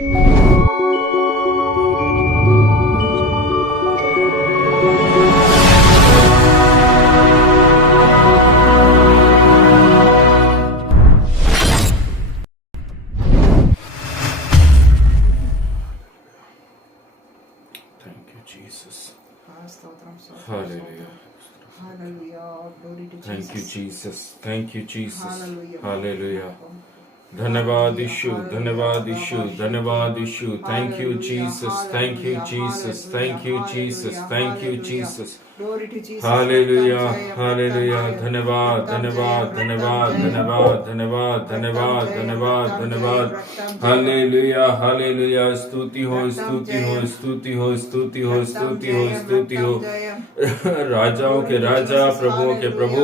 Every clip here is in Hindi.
Jesus. Hallelujah. Hallelujah. Glory to Jesus. Thank you, Jesus. Thank you, Jesus. Hallelujah. Hallelujah. धन्यवाद यीशु, धन्यवाद यीशु, धन्यवाद यीशु. Thank you, Jesus. Thank you, Jesus. Thank you, Jesus. Thank you, Jesus. Glory to Jesus. Hallelujah, hallelujah. धन्यवाद, धन्यवाद, धन्यवाद, धन्यवाद, धन्यवाद, धन्यवाद, धन्यवाद, धन्यवाद. Hallelujah, hallelujah. स्तुति हो, स्तुति हो, स्तुति हो, स्तुति हो, स्तुति हो, स्तुति हो. राजाओं के राजा, प्रभुओं के प्रभु,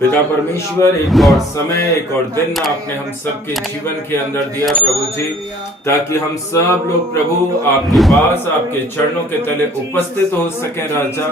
पिता परमेश्वर, एक और समय, एक और दिन आपने हम सबके जीवन के अंदर दिया प्रभु जी, ताकि हम सब लोग प्रभु आपके पास, आपके चरणों के तले उपस्थित हो सके राजा,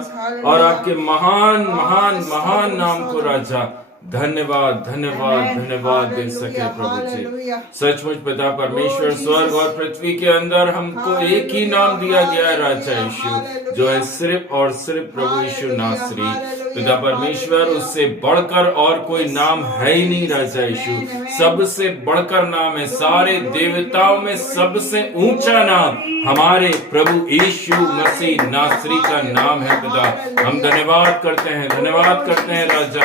और आपके महान महान महान नाम को राजा धन्यवाद धन्यवाद धन्यवाद दे सके प्रभु जी. सचमुच पिता परमेश्वर, स्वर्ग और पृथ्वी के अंदर हमको एक ही नाम दिया गया है राजा यीशु, जो है सिर्फ और सिर्फ प्रभु यीशु नासरी. पिता परमेश्वर, उससे बढ़कर और कोई नाम है ही नहीं राजा यीशु. सबसे बढ़कर नाम है, सारे देवताओं में सबसे ऊंचा नाम हमारे प्रभु यीशु मसीह नासरी का नाम है. पिता, हम धन्यवाद करते हैं, धन्यवाद करते हैं राजा.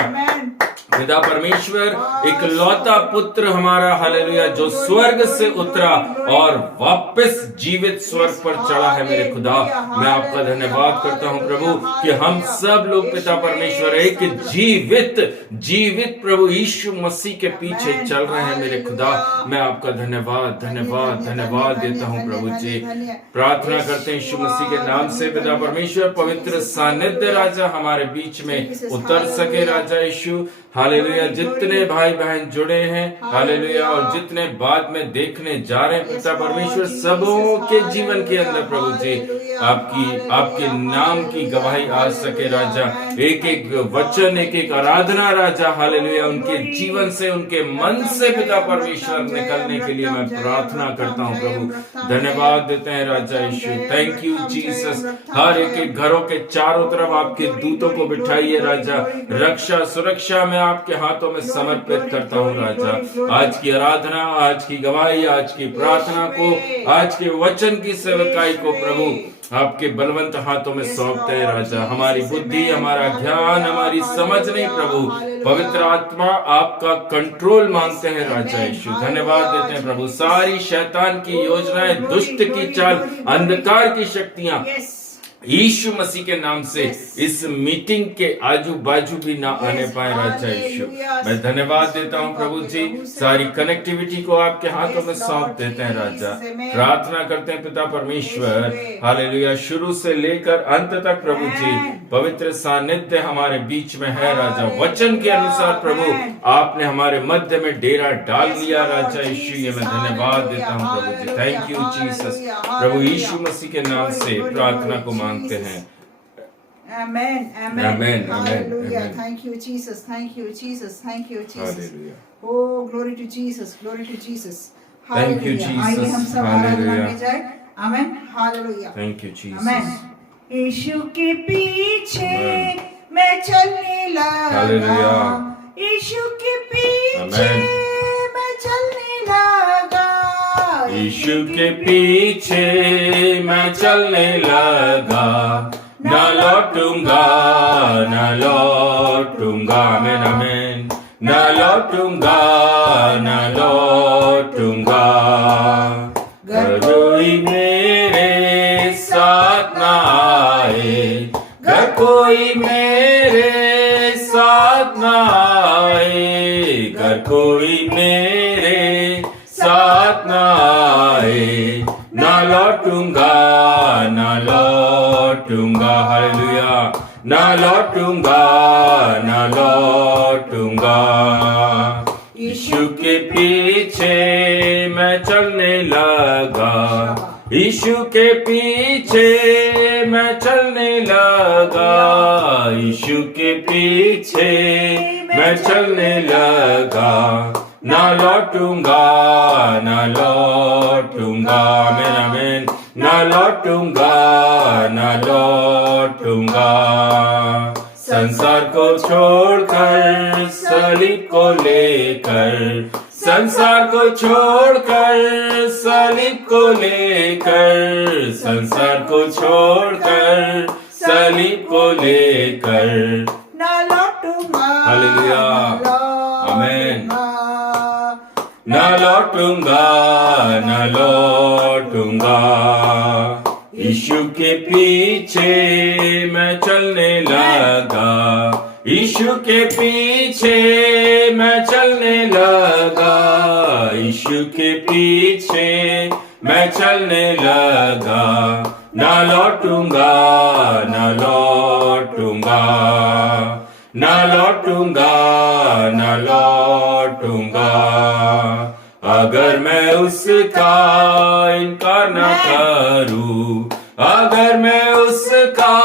पिता परमेश्वर, एक लौता पुत्र हमारा, हालेलुया, जो स्वर्ग से उतरा और वापस जीवित स्वर्ग पर चढ़ा है मेरे खुदा. मैं आपका धन्यवाद करता हूं प्रभु कि हम सब लोग पिता परमेश्वर एक जीवित प्रभु यीशु मसीह के पीछे चल रहे हैं मेरे खुदा. मैं आपका धन्यवाद धन्यवाद धन्यवाद देता हूं प्रभु जी. प्रार्थना करते हैं यीशु मसीह के नाम से पिता परमेश्वर, पवित्र सानिध्य राजा हमारे बीच में उतर सके राजा यीशु. हालेलुया. जितने भाई बहन जुड़े हैं, हालेलुया, और जितने बाद में देखने जा रहे हैं पिता परमेश्वर, सबों के जीवन के अंदर प्रभु जी आपके नाम की गवाही आ सके राजा. एक एक वचन, एक एक आराधना राजा, हालेलुया, उनके जीवन से, उनके मन से पिता परमेश्वर निकलने के लिए मैं प्रार्थना करता हूँ प्रभु. धन्यवाद देते हैं राजा यीशु. Thank you Jesus. हर एक घरों के चारों तरफ आपके दूतों को बिठाइए राजा. रक्षा सुरक्षा में आपके हाथों में समर्पित करता हूँ राजा. आज की आराधना, आज की गवाही, आज की प्रार्थना को, आज के वचन की सेवकाई को प्रभु आपके बलवंत हाथों में सौंपते हैं राजा. हमारी बुद्धि, हमारा ज्ञान, हमारी समझ नहीं प्रभु, पवित्र आत्मा आपका कंट्रोल मांगते हैं राजा यीशु. धन्यवाद देते हैं प्रभु. सारी शैतान की योजनाएं, दुष्ट की चाल, अंधकार की शक्तियां यीशु मसीह के नाम से इस मीटिंग के आजू बाजू भी ना आने पाए राजा यीशु. मैं धन्यवाद देता हूं प्रभु जी. सारी कनेक्टिविटी को आपके हाथों में सौंप देते हैं राजा. प्रार्थना करते हैं पिता परमेश्वर, हालेलुया, शुरू से लेकर अंत तक प्रभु जी पवित्र सानिध्य हमारे बीच में है राजा. वचन के अनुसार प्रभु आपने हमारे मध्य में डेरा डाल दिया राजा यीशु. ये मैं धन्यवाद देता हूं प्रभु जी. Thank you Jesus. प्रभु यीशु मसीह के नाम से प्रार्थना को मांगते हैं. Amen. Amen. Amen. Hallelujah. Amen. Thank you, Jesus. Thank you, Jesus. Thank you, Jesus. Hallelujah. Oh, glory to Jesus. Glory to Jesus. Thank you, Hallelujah. Jesus. आइए हम सब आराधना Hallelujah. में जाए. Amen. Hallelujah. Thank you Jesus. Amen. यीशु के पीछे मैं चलने लगा. Hallelujah. यीशु के पीछे Amen. मैं चलने लगा. यीशु के पीछे मैं चलने लगा. न लौटूंगा, न लौटूंगा. आमेन आमेन. न लौटूंगा, न लौटूंगा. घर कोई मेरे साथ ना आए, घर कोई मेरे साथ ना आए, घर कोई मेरे साथ ना आए. ना लौटूंगा, ना लौटूंगा. हालेलुया. ना लौटूंगा, ना लौटूंगा. यीशु के पीछे मैं चलने लगा. यीशु के पीछे मैं चलने लगा. यीशु के पीछे मैं चलने लगा. ना लौटूंगा, ना लौटूंगा, आमीन आमीन, ना लौटूंगा, ना लौटूंगा। संसार को छोड़कर सलीब को लेकर, संसार को छोड़कर सलीब को लेकर, संसार को छोड़कर सलीब को लेकर ना लौटूंगा, हालेलुया, आमीन। ना लौटूंगा, ना लौटूंगा, यीशु के पीछे मैं चलने लगा, यीशु के पीछे मैं चलने लगा, यीशु के पीछे मैं चलने लगा। ना लौटूंगा, ना लौटूंगा, ना लौटूंगा, ना लौटूंगा। अगर मैं उसका इनकार न करूं, अगर मैं उसका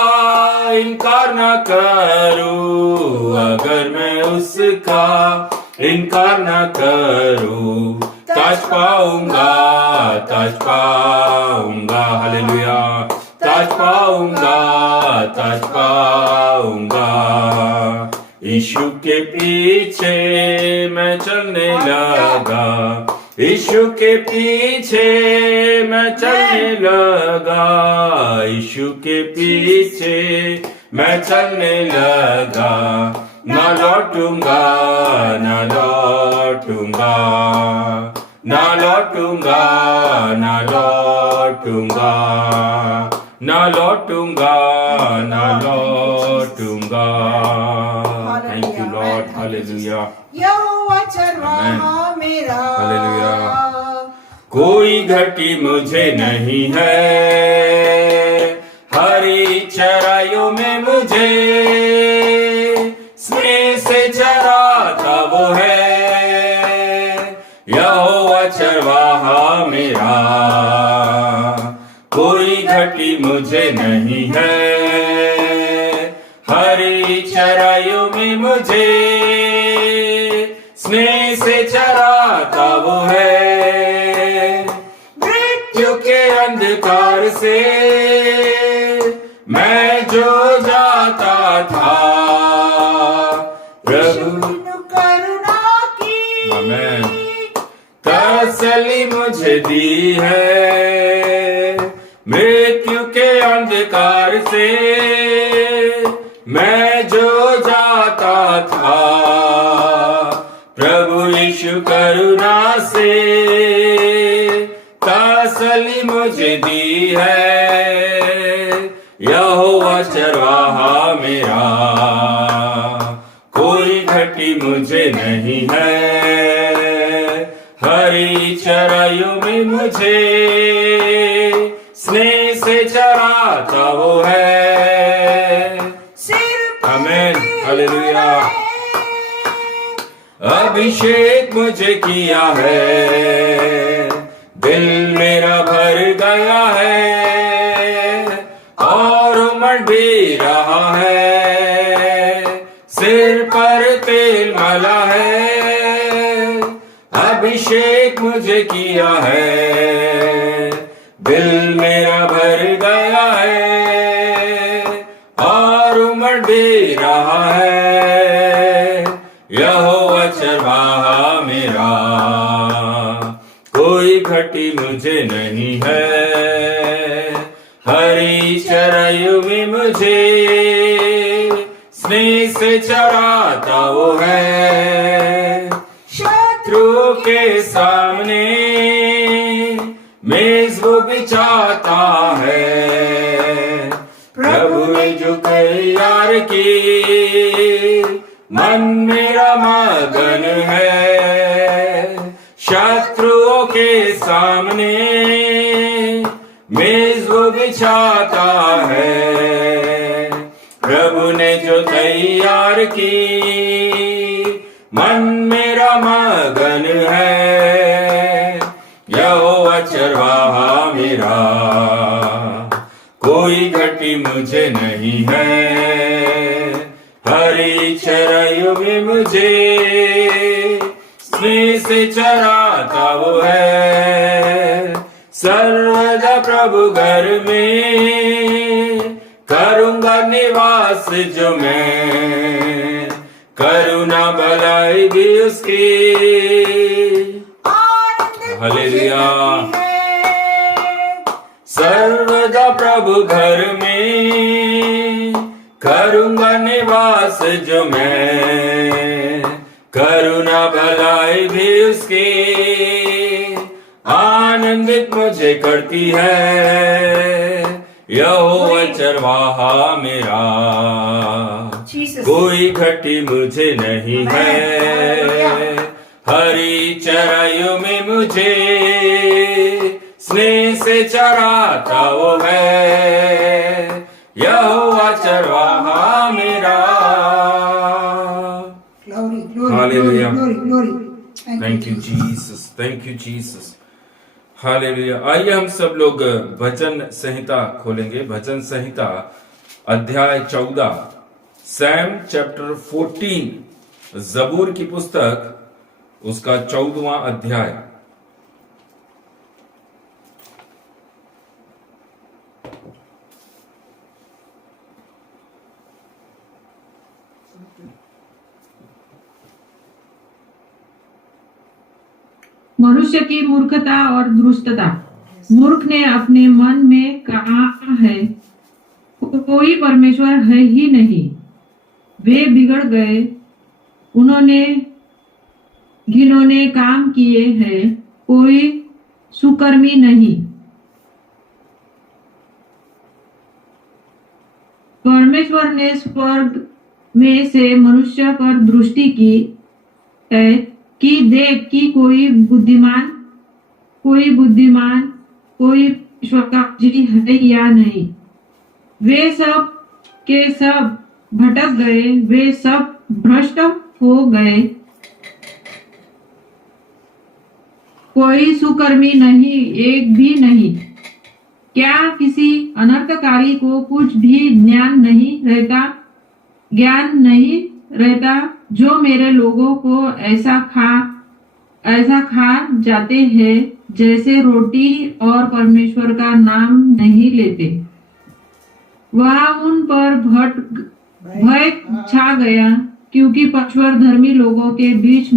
इनकार न करूं, अगर मैं उसका इनकार न करूं, ताज पाऊंगा, ताज पाऊंगा, हालेलुया, ताज पाऊंगा, ताज पाऊंगा। यीशु के पीछे मैं चलने लगा, यीशु के पीछे मैं चलने लगा, यीशु के पीछे मैं चलने लगा। ना लौटूंगा, ना लौटूंगा, ना लौटूंगा, ना लौटूंगा, ना लौटूंगा, ना लौटूंगा। Thank you Lord, hallelujah. यहोवा चरवाहा मेरा, हालेलुया। कोई घटी मुझे नहीं है, हरी चराइयों में मुझे स्नेह से चराता वो है। यहोवा चरवाहा मेरा, कोई घटी मुझे नहीं है, हरी चराइयों में मुझे स्नेह से चराता वो है। मृत्यु के अंधकार से मैं जो जाता था, प्रभु करुणा की आमीन तसल्ली मुझे दी है। मृत्यु के अंधकार से मैं जो जाता था, प्रभु यीशु करुणा से तसल्ली मुझे दी है। यहोवा चरवाहा मेरा, कोई घटी मुझे नहीं है, हरी चराइयों में मुझे स्नेह से चराता वो है। आमीन, हालेलुया। अभिषेक मुझे किया है, दिल मेरा भर गया है और उमड़ भी रहा है। सिर पर तेल मला है, अभिषेक मुझे किया है, दिल मेरा भर गया है और उमड़ भी रहा है। यहोवा चरवाहा मेरा, कोई घटी मुझे नहीं है, हरी चराइयों में मुझे स्नेह से चराता वो है। शत्रु के सामने मेज वो बिछाता है, प्रभु ने जो तैयार की मन मेरा मगन है। शत्रुओं के सामने मेज वो बिछाता है, प्रभु ने जो तैयार की मन मेरा मगन है। यहोवा चरवाहा मेरा, कोई घटी मुझे नहीं है, हरी चराइयों में मुझे स्नेह से चराता वो है। सर्वदा प्रभु घर में करूंगा निवास जो मैं, करुणा भलाई भी उसकी। हालेलुया। सर्वदा प्रभु घर में करूंगा निवास जो मैं, करुणा भलाई भी उसकी। आनंदित मुझे करती है यहोवा चरवाहा मेरा, कोई घटी मुझे नहीं है। हरी चराइयों में मुझे स्नेह से चराता वो है, यहोवा चरवाहा मेरा। Hallelujah. Thank you Jesus, thank you Jesus. Hallelujah. आइए हम सब लोग भजन संहिता खोलेंगे। भजन संहिता अध्याय 14, सैम चैप्टर 14, जबूर की पुस्तक उसका 14वां अध्याय। मनुष्य की मूर्खता और दुष्टता। मूर्ख ने अपने मन में कहा है, कोई परमेश्वर है ही नहीं। वे बिगड़ गए, उन्होंने घिनौने काम किए हैं, कोई सुकर्मी नहीं। परमेश्वर ने स्वर्ग में से मनुष्य पर दृष्टि की है कि देख कि कोई बुद्धिमान, कोई ईश्वर का जी है या नहीं। वे सब के सब भटक गए, वे सब भ्रष्ट हो गए, कोई सुकर्मी नहीं, एक भी नहीं। क्या किसी अनर्थकारी को कुछ भी ज्ञान नहीं रहता, जो मेरे लोगों को ऐसा खा जाते हैं जैसे रोटी और परमेश्वर का नाम नहीं लेते। वहां उन पर भय छा गया, क्योंकि परमेश्वर धर्मी लोगों के बीच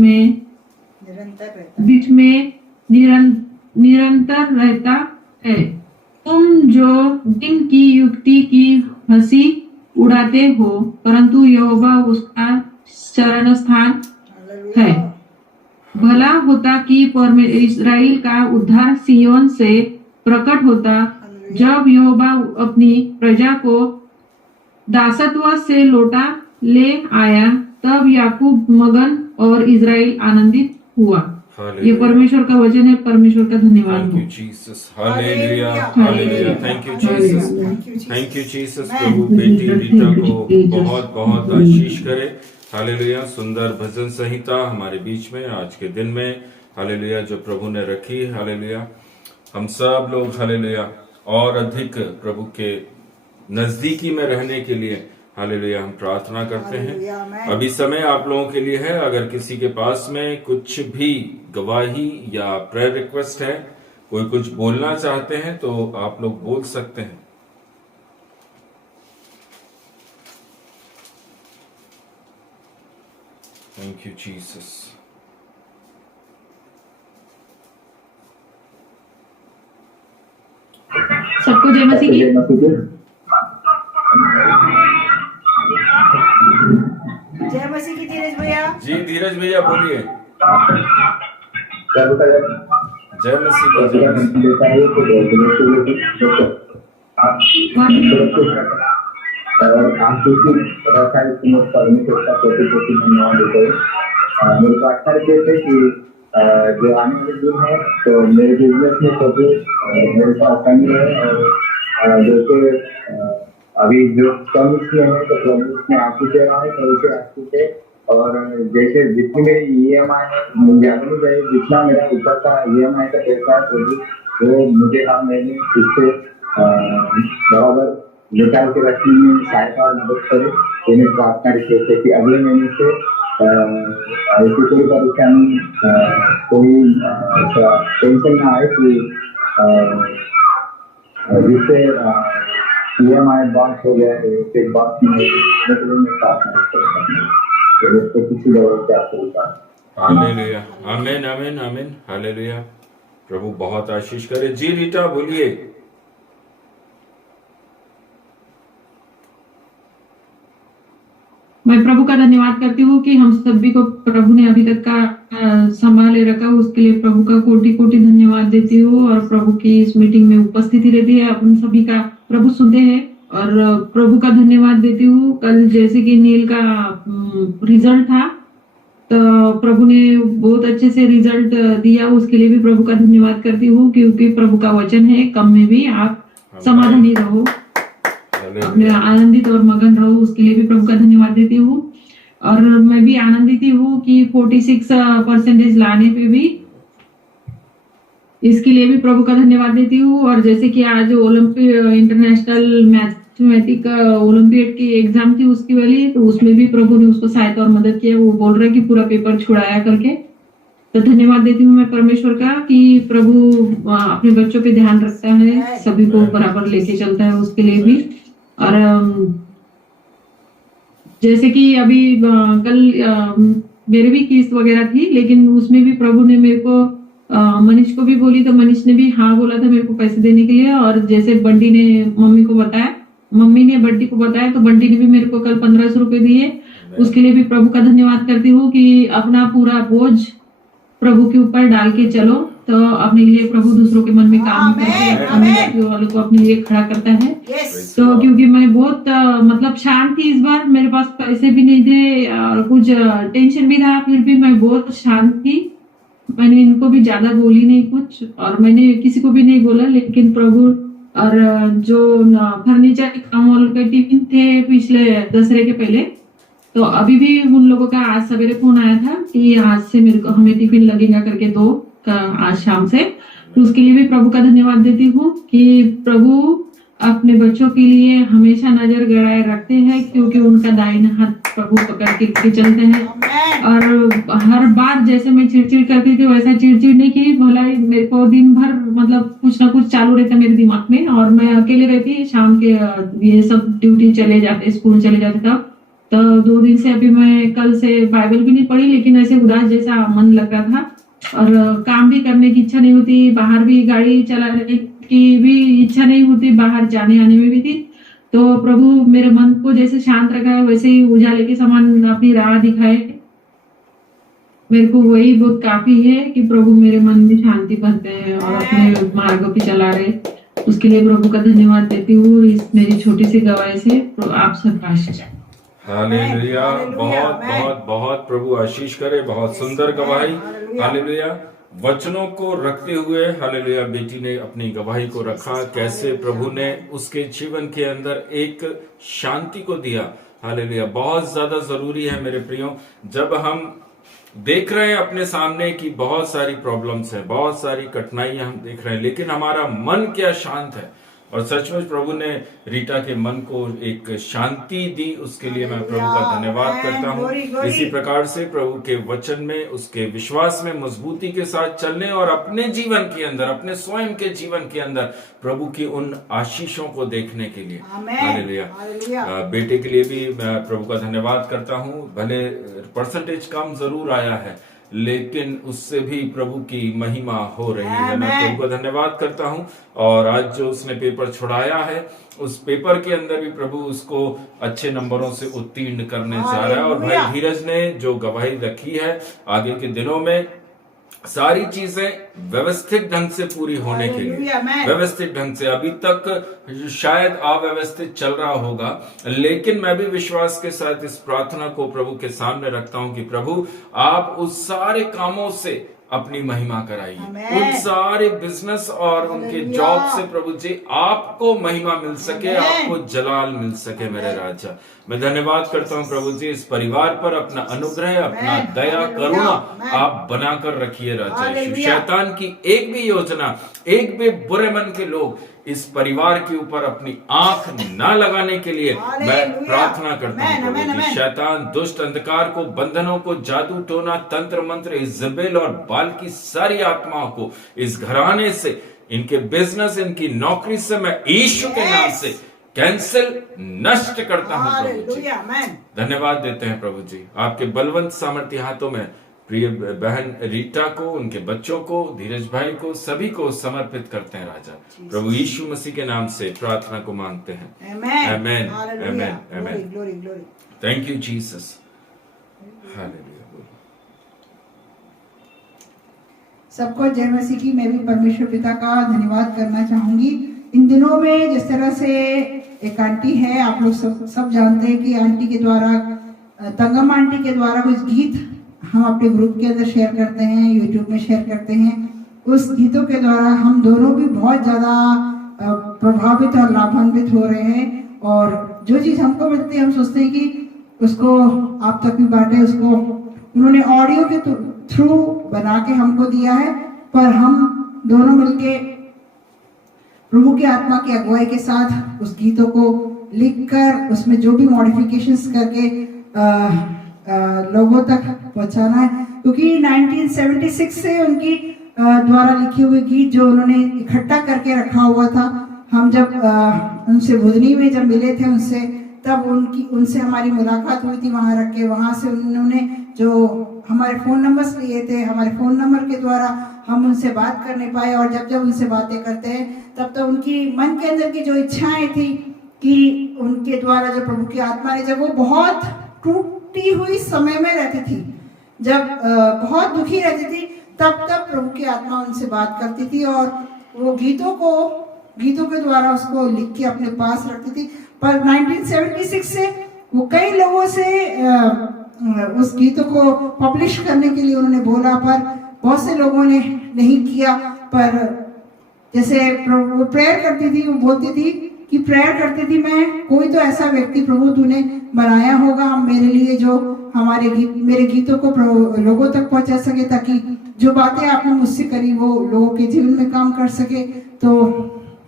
में निरंतर रहता है। तुम जो दिन की युक्ति की हंसी उड़ाते हो, परंतु यहोवा उसका शरण स्थान है। भला होता कि इस्राएल का उद्धार सिय्योन से प्रकट होता। जब यहोवा अपनी प्रजा को दासत्व से लौटा ले आया, तब याकूब मगन और इस्राएल आनंदित हुआ। ये परमेश्वर का वचन है। परमेश्वर का धन्यवाद हो। Thank you Jesus. Hallelujah, hallelujah. Thank you Jesus, thank you Jesus. प्रभु बेटी रीटा को बहुत बहुत आशीष करे। हालेलुया। सुंदर भजन संहिता हमारे बीच में आज के दिन में, हालेलुया, जो प्रभु ने रखी। हालेलुया। हम सब लोग हालेलुया और अधिक प्रभु के नजदीकी में रहने के लिए हालेलुया हम प्रार्थना करते हैं। अभी समय आप लोगों के लिए है। अगर किसी के पास में कुछ भी गवाही या प्रेयर रिक्वेस्ट है, कोई कुछ बोलना चाहते हैं, तो आप लोग बोल सकते हैं। Thank you Jesus. सबको जय मसीह की। जय मसीह की। धीरज भैया जी, धीरज भैया बोलिए। जय मसीह की। जय मेरे को अच्छा लगता है कि जो आने वाले दिन है तो मेरे बिजनेस में कभी मेरे को आसानी है। और जैसे अभी जो कम इसमें है तो प्रभु में आपको दे रहा है, तो आपको और जैसे जितनी मेरी EMI है, मुझे नहीं चाहिए जितना मेरा ऊपर का EMI का पैसा है वो मुझे हर महीने इससे बराबर निकाल के रखने में सहायता और मदद करे। मैंने प्रार्थना की कि अगले महीने से ऐसी कोई परेशानी, कोई ऐसा टेंशन ना आए कि जिससे EMI बाउंस हो गया है, फिर बाउंस नहीं में साथ नहीं तो इसको किसी लेवल से आपको बता। हालेलुया, आमीन आमीन आमीन, हालेलुया। प्रभु बहुत आशीष करे। जी रीटा बोलिए। मैं प्रभु का धन्यवाद करती हूँ कि हम सभी को प्रभु ने अभी तक का संभाले रखा, उसके लिए प्रभु का कोटि कोटि धन्यवाद देती हूँ। और प्रभु की इस मीटिंग में उपस्थिति रहती है, अपन सभी का प्रभु सुनते हैं और प्रभु का धन्यवाद देती हूँ। कल जैसे कि नील का रिजल्ट था, तो प्रभु ने बहुत अच्छे से रिजल्ट दिया, उसके लिए भी प्रभु का धन्यवाद करती हूँ, क्योंकि प्रभु का वचन है, कम में भी आप समाधानी रहो, अपने आनंदित और मगन रहो, उसके लिए भी प्रभु का धन्यवाद देती हूँ। और मैं भी आनंदित हूँ कि 46% लाने पे भी, इसके लिए भी प्रभु का धन्यवाद देती हूँ। और जैसे कि आज इंटरनेशनल मैथमेटिक ओलंपियाड की एग्जाम थी उसकी वाली, तो उसमें भी प्रभु ने उसको सहायता और मदद किया। वो बोल रहे कि पूरा पेपर छुड़ाया करके, तो धन्यवाद देती हूँ मैं परमेश्वर का कि प्रभु अपने बच्चों पे ध्यान रखता है, सभी को बराबर लेके चलता है, उसके लिए भी। और जैसे कि अभी कल मेरे भी किस्त वगैरह थी, लेकिन उसमें भी प्रभु ने मेरे को मनीष को भी बोली, तो मनीष ने भी हाँ बोला था मेरे को पैसे देने के लिए। और जैसे बंटी ने मम्मी को बताया, मम्मी ने बंटी को बताया, तो बंटी ने भी मेरे को कल 1500 रुपए दिए। उसके लिए भी प्रभु का धन्यवाद करती हूँ कि अपना पूरा बोझ प्रभु के ऊपर डाल के चलो, तो अपने लिए प्रभु दूसरों के मन में काम करके वालों को अपने लिए खड़ा करता है। तो क्योंकि मैं बहुत मतलब शांत थी इस बार, मेरे पास पैसे भी नहीं थे और कुछ टेंशन भी था, फिर भी मैं बहुत शांत थी। मैंने इनको भी ज्यादा बोली नहीं कुछ, और मैंने किसी को भी नहीं बोला, लेकिन प्रभु और जो फर्नीचर के काम वालों के टिफिन थे पिछले दशहरे के पहले, तो अभी भी उन लोगों का आज सवेरे फोन आया था कि आज से मेरे को हमें टिफिन लगेगा करके 2 का आज शाम से। तो उसके लिए भी प्रभु का धन्यवाद देती हूँ कि प्रभु अपने बच्चों के लिए हमेशा नजर गड़ाए रखते हैं, क्योंकि उनका दाहिना हाथ प्रभु पकड़ के चलते हैं। और हर बार जैसे मैं चिड़चिड़ करती थी वैसा चिड़चिड़ नहीं की, भला मेरे को दिन भर मतलब कुछ ना कुछ चालू रहता मेरे दिमाग में, और मैं अकेले रहती, शाम के ये सब ड्यूटी चले जाते, स्कूल चले जाते तब। तो 2 दिन से अभी मैं कल से बाइबल भी नहीं पढ़ी, लेकिन ऐसे उदास जैसा मन लग रहा था, और काम भी करने की इच्छा नहीं होती, बाहर भी गाड़ी चलाने की भी इच्छा नहीं होती, बाहर जाने आने में भी थी। तो प्रभु मेरे मन को जैसे शांत रखा है, वैसे ही उजाले के समान अपनी राह दिखाए, मेरे को वही बहुत काफी है कि प्रभु मेरे मन में शांति भरते हैं और अपने मार्गों पे चला रहे। उसके लिए प्रभु का धन्यवाद देती हूँ। इस मेरी छोटी सी गवाही से आप सब आशीष। हालेलुया, बहुत बहुत बहुत प्रभु आशीष करे। बहुत सुंदर गवाही, हालेलुया। वचनों को रखते हुए, हालेलुया, बेटी ने अपनी गवाही को रखा, कैसे प्रभु ने उसके जीवन के अंदर एक शांति को दिया। हालेलुया, बहुत ज्यादा जरूरी है मेरे प्रियो, जब हम देख रहे हैं अपने सामने कि बहुत सारी प्रॉब्लम्स है, बहुत सारी कठिनाइयां हम देख रहे हैं, लेकिन हमारा मन क्या शांत है। और सचमुच प्रभु ने रीटा के मन को एक शांति दी, उसके लिए मैं प्रभु का धन्यवाद करता हूँ। इसी प्रकार से प्रभु के वचन में, उसके विश्वास में मजबूती के साथ चलने और अपने जीवन के अंदर, अपने स्वयं के जीवन के अंदर प्रभु की उन आशीषों को देखने के लिए, हालेलुया। बेटे के लिए भी मैं प्रभु का धन्यवाद करता हूँ। भले परसेंटेज कम जरूर आया है, लेकिन उससे भी प्रभु की महिमा हो रही है। मैं प्रभु का धन्यवाद करता हूं। और आज जो उसने पेपर छुड़ाया है, उस पेपर के अंदर भी प्रभु उसको अच्छे नंबरों से उत्तीर्ण करने जा रहा है। और भाई धीरज ने जो गवाही रखी है, आगे के दिनों में सारी चीजें व्यवस्थित ढंग से पूरी होने के लिए, व्यवस्थित ढंग से, अभी तक शायद अव्यवस्थित चल रहा होगा, लेकिन मैं भी विश्वास के साथ इस प्रार्थना को प्रभु के सामने रखता हूं कि प्रभु आप उस सारे कामों से अपनी महिमा कराइए, उन सारे बिजनेस और उनके जॉब से प्रभु जी आपको महिमा मिल सके, आपको जलाल मिल सके मेरे राजा। मैं धन्यवाद करता हूँ प्रभु जी इस परिवार पर अपना अनुग्रह, अपना Amen. दया, Hallelujah. करुणा Amen. आप बनाकर रखिए राजा यीशु। Hallelujah. शैतान की एक भी योजना, एक भी बुरे मन के लोग इस परिवार के ऊपर अपनी आंख ना लगाने के लिए मैं Hallelujah. प्रार्थना करता हूँ Amen. प्रभु Amen. जी। Amen. शैतान, दुष्ट, अंधकार को, बंधनों को, जादू टोना, तंत्र मंत्र, इज़बेल और बाल की सारी आत्माओं को इस घराने से, इनके बिजनेस, इनकी नौकरी से मैं यीशु के नाम से कैंसिल, नष्ट करता हूं प्रभु जी। Hallelujah. Amen. धन्यवाद देते हैं प्रभु जी आपके बलवंत सामर्थ्य हाथों में प्रिय बहन रीटा को, उनके बच्चों को, धीरज भाई को, सभी को समर्पित करते हैं राजा। प्रभु यीशु मसीह के नाम से प्रार्थना को मांगते हैं। Amen. Amen. Hallelujah. Amen. Glory, Amen. glory, glory. Thank you Jesus. Hallelujah. सबको जय मसीह की। मैं भी परमेश्वर पिता का धन्यवाद करना चाहूंगी। इन दिनों में जिस तरह से एक आंटी है, आप लोग सब जानते हैं कि आंटी के द्वारा, तंगम आंटी के द्वारा कुछ गीत हम अपने ग्रुप के अंदर शेयर करते हैं, यूट्यूब में शेयर करते हैं। उस गीतों के द्वारा हम दोनों भी बहुत ज्यादा प्रभावित और लाभान्वित हो रहे हैं, और जो चीज हमको मिलती है हम सोचते हैं कि उसको आप तक भी बांटे। उसको उन्होंने ऑडियो के थ्रू बना के हमको दिया है, पर हम दोनों मिलके प्रभु की आत्मा की अगुवाई के साथ उस गीतों को लिखकर उसमें जो भी मॉडिफिकेशंस करके लोगों तक पहुंचाना है। क्योंकि 1976 से उनकी द्वारा लिखे हुए गीत जो उन्होंने इकट्ठा करके रखा हुआ था, हम जब उनसे बुधनी में जब मिले थे उनसे, तब उनसे हमारी मुलाकात हुई थी वहां रख के। वहां से उन्होंने जो हमारे फ़ोन नंबर्स लिए थे, हमारे फ़ोन नंबर के द्वारा हम उनसे बात कर नहीं पाए, और जब उनसे बातें करते हैं तब तो उनकी मन के अंदर की जो इच्छाएं थी कि उनके द्वारा जो प्रभु की आत्मा ने, जब वो बहुत टूटी हुई समय में रहती थी, जब बहुत दुखी रहती थी, तब प्रभु की आत्मा उनसे बात करती थी, और वो गीतों के द्वारा उसको लिख के अपने पास रखती थी। पर 1976 से वो कई लोगों से उस गीतों को पब्लिश करने के लिए उन्होंने बोला, पर बहुत से लोगों ने नहीं किया। पर जैसे वो प्रेयर करती थी, वो बोलती थी कि प्रेयर करती थी मैं, कोई तो ऐसा व्यक्ति प्रभु तूने बनाया होगा मेरे लिए जो मेरे गीतों को लोगों तक पहुंचा सके, ताकि जो बातें आपने मुझसे करी वो लोगों के जीवन में काम कर सके। तो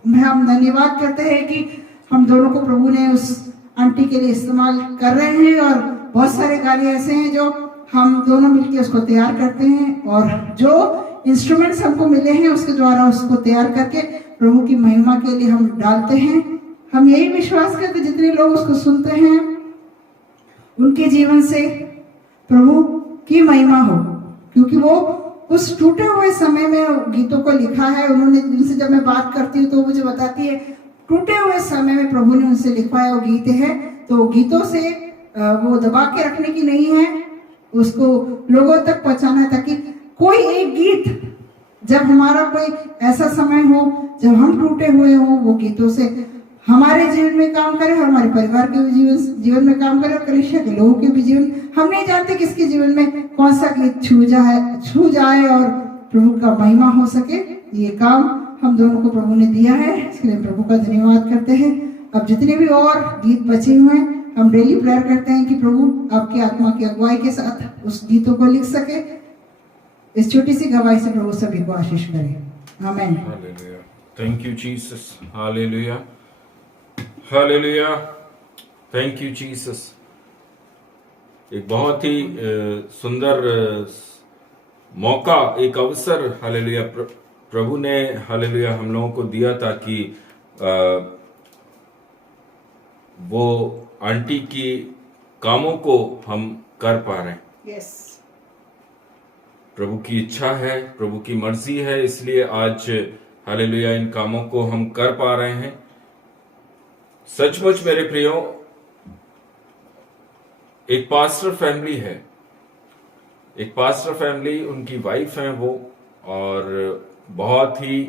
हम धन्यवाद करते हैं कि हम दोनों को प्रभु ने उस आंटी के लिए इस्तेमाल कर रहे हैं, और बहुत सारे गाने ऐसे हैं जो हम दोनों मिलकर उसको तैयार करते हैं, और जो इंस्ट्रूमेंट्स हमको मिले हैं उसके द्वारा उसको तैयार करके प्रभु की महिमा के लिए हम डालते हैं। हम यही विश्वास करते जितने लोग उसको सुनते हैं उनके जीवन से प्रभु की महिमा हो, क्योंकि वो उस टूटे हुए समय में गीतों को लिखा है। उन्होंने, जिनसे जब मैं बात करती हूँ तो मुझे बताती है टूटे हुए समय में प्रभु ने उनसे लिखवाया वो गीत है। तो गीतों से वो दबा के रखने की नहीं है, उसको लोगों तक पहुंचाना है, ताकि कोई एक गीत जब हमारा कोई ऐसा समय हो जब हम टूटे हुए हो, वो गीतों से हमारे जीवन में काम करे, हमारे परिवार के जीवन में काम करे, और कलीसिया के लोगों के भी जीवन। हम नहीं जानते किसके जीवन में कौन सा गीत छू जाए और प्रभु का महिमा हो सके। ये काम हम दोनों को प्रभु ने दिया है, इसके लिए प्रभु का धन्यवाद करते हैं। अब जितने भी और गीत बचे हुए हैं, हम डेली प्रेयर करते हैं कि प्रभु आपकी आत्मा की अगुवाई के साथ उस गीतों को लिख सके। इस छोटी सी गवाही से प्रभु सभी को आशीष करे। आमीन। Hallelujah. Thank you Jesus. Hallelujah, hallelujah. Thank you Jesus. एक बहुत ही सुंदर मौका, एक अवसर हालेलुया प्रभु ने हालेलुया हम लोगों को दिया, ताकि वो आंटी की कामों को हम कर पा रहे हैं। यस। प्रभु की इच्छा है, प्रभु की मर्जी है, इसलिए आज हालेलुया इन कामों को हम कर पा रहे हैं। सचमुच मेरे प्रियो, एक पास्टर फैमिली है, एक पास्टर फैमिली, उनकी वाइफ है वो, और बहुत ही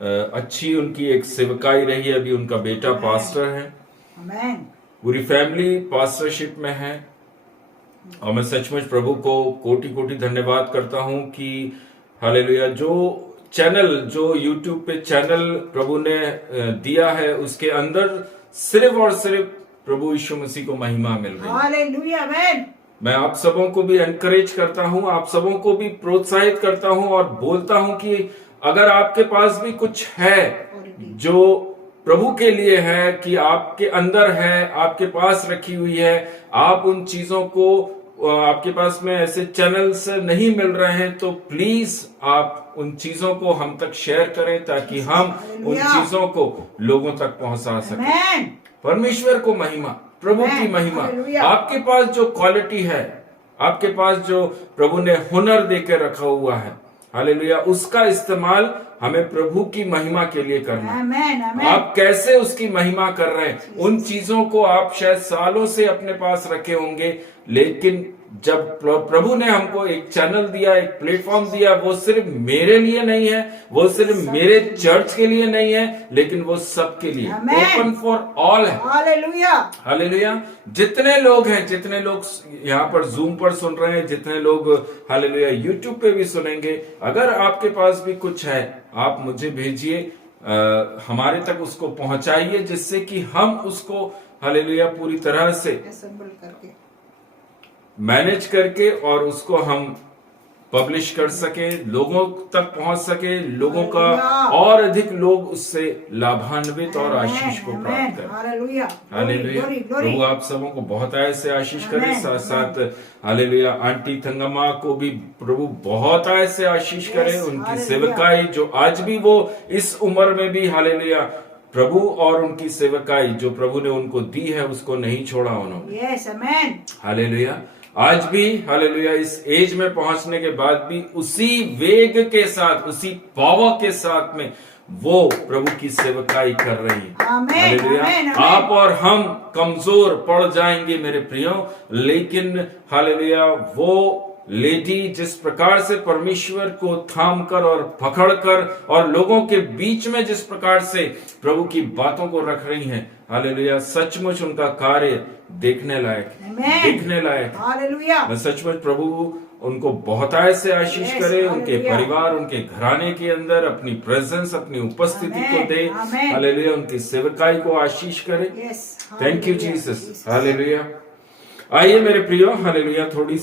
अच्छी उनकी एक सेवकाई रही है। अभी उनका बेटा पास्टर है। आमीन। पूरी फैमिली पास्टरशिप में है, और मैं सचमुच प्रभु को कोटि कोटि धन्यवाद करता हूं कि हालेलुया जो यूट्यूब पे चैनल प्रभु ने दिया है, उसके अंदर सिर्फ और सिर्फ प्रभु यीशु मसीह को महिमा मिल रही है। हालेलुया, आमेन। मैं आप सबों को भी एनकरेज करता हूं, आप सबों को भी प्रोत्साहित करता हूं और बोलता हूं कि अगर आपके पास भी कुछ है जो प्रभु के लिए है, कि आपके अंदर है, आपके पास रखी हुई है, आप उन चीजों को, आपके पास में ऐसे चैनल्स नहीं मिल रहे हैं, तो प्लीज आप उन चीजों को हम तक शेयर करें ताकि हम उन चीजों को लोगों तक पहुंचा सकें। आमेन। परमेश्वर को महिमा, प्रभु की महिमा। आपके पास जो क्वालिटी है, आपके पास जो प्रभु ने हुनर देकर रखा हुआ है, हालेलुया, उसका इस्तेमाल हमें प्रभु की महिमा के लिए करना है। आमेन, आमेन। आप कैसे उसकी महिमा कर रहे हैं, उन चीजों को आप शायद सालों से अपने पास रखे होंगे, लेकिन जब प्रभु ने हमको एक चैनल दिया, एक प्लेटफॉर्म दिया, वो सिर्फ मेरे लिए नहीं है, वो सिर्फ मेरे चर्च के लिए नहीं है, लेकिन वो सबके लिए ओपन फॉर ऑल है। Hallelujah, hallelujah. जितने लोग हैं, जितने लोग यहाँ पर जूम पर सुन रहे हैं, जितने लोग हालेलुया यूट्यूब पे भी सुनेंगे, अगर आपके पास भी कुछ है, आप मुझे भेजिए, हमारे तक उसको पहुंचाइए, जिससे कि हम उसको हालेलुया पूरी तरह से असेंबल करके मैनेज करके और उसको हम पब्लिश कर सके, लोगों तक पहुंच सके, लोगों का और अधिक लोग उससे लाभान्वित और आशीष को प्राप्त करें। Hallelujah, hallelujah. प्रभु आप सबों को बहुत ऐसे आशीष करे। साथ साथ हालेलुया आंटी थंगम्मा को भी प्रभु बहुत ऐसे आशीष करे। उनकी सेवकाई जो आज भी वो इस उम्र में भी हालेलुया प्रभु और उनकी सेवकाई जो प्रभु ने उनको दी है, उसको नहीं छोड़ा उन्होंने। यस, आमेन। हालेलुया। आज भी हालेलुया इस एज में पहुंचने के बाद भी उसी वेग के साथ, उसी पावर के साथ में वो प्रभु की सेवकाई कर रही है। आमेन, हालेलुया। आमेन, आमेन। आप और हम कमजोर पड़ जाएंगे मेरे प्रियो, लेकिन हालेलुया वो लेडी जिस प्रकार से परमेश्वर को थामकर और पकड़कर और लोगों के बीच में जिस प्रकार से प्रभु की बातों को रख रही हैं, हालेलुया, सचमुच उनका कार्य देखने लायक, देखने लायक। हालेलुया। मैं सचमुच प्रभु उनको बहुत ऐसे आशीष करे, उनके परिवार, उनके घराने के अंदर अपनी प्रेजेंस, अपनी उपस्थिति को दे। हालेलुया। उनकी सेवकाई को आशीष करे। Thank you Jesus. हालेलुया। आइए मेरे प्रियो, हालेलुया, थोड़ी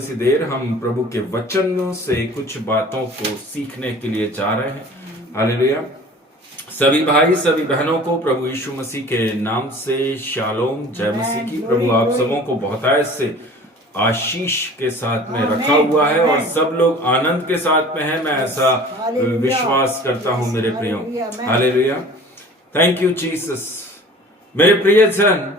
सी देर हम प्रभु के वचनों से कुछ बातों को सीखने के लिए जा रहे हैं। हालेलुया। सभी भाई, सभी बहनों को प्रभु यीशु मसीह के नाम से शालोम, जय मसीह की। प्रभु आप सबों को बहुत ऐसे आशीष के साथ में रखा हुआ है और सब लोग आनंद के साथ में है, मैं ऐसा विश्वास करता हूं मेरे प्रियो। हालेलुया। Thank you Jesus. मेरे प्रियजन,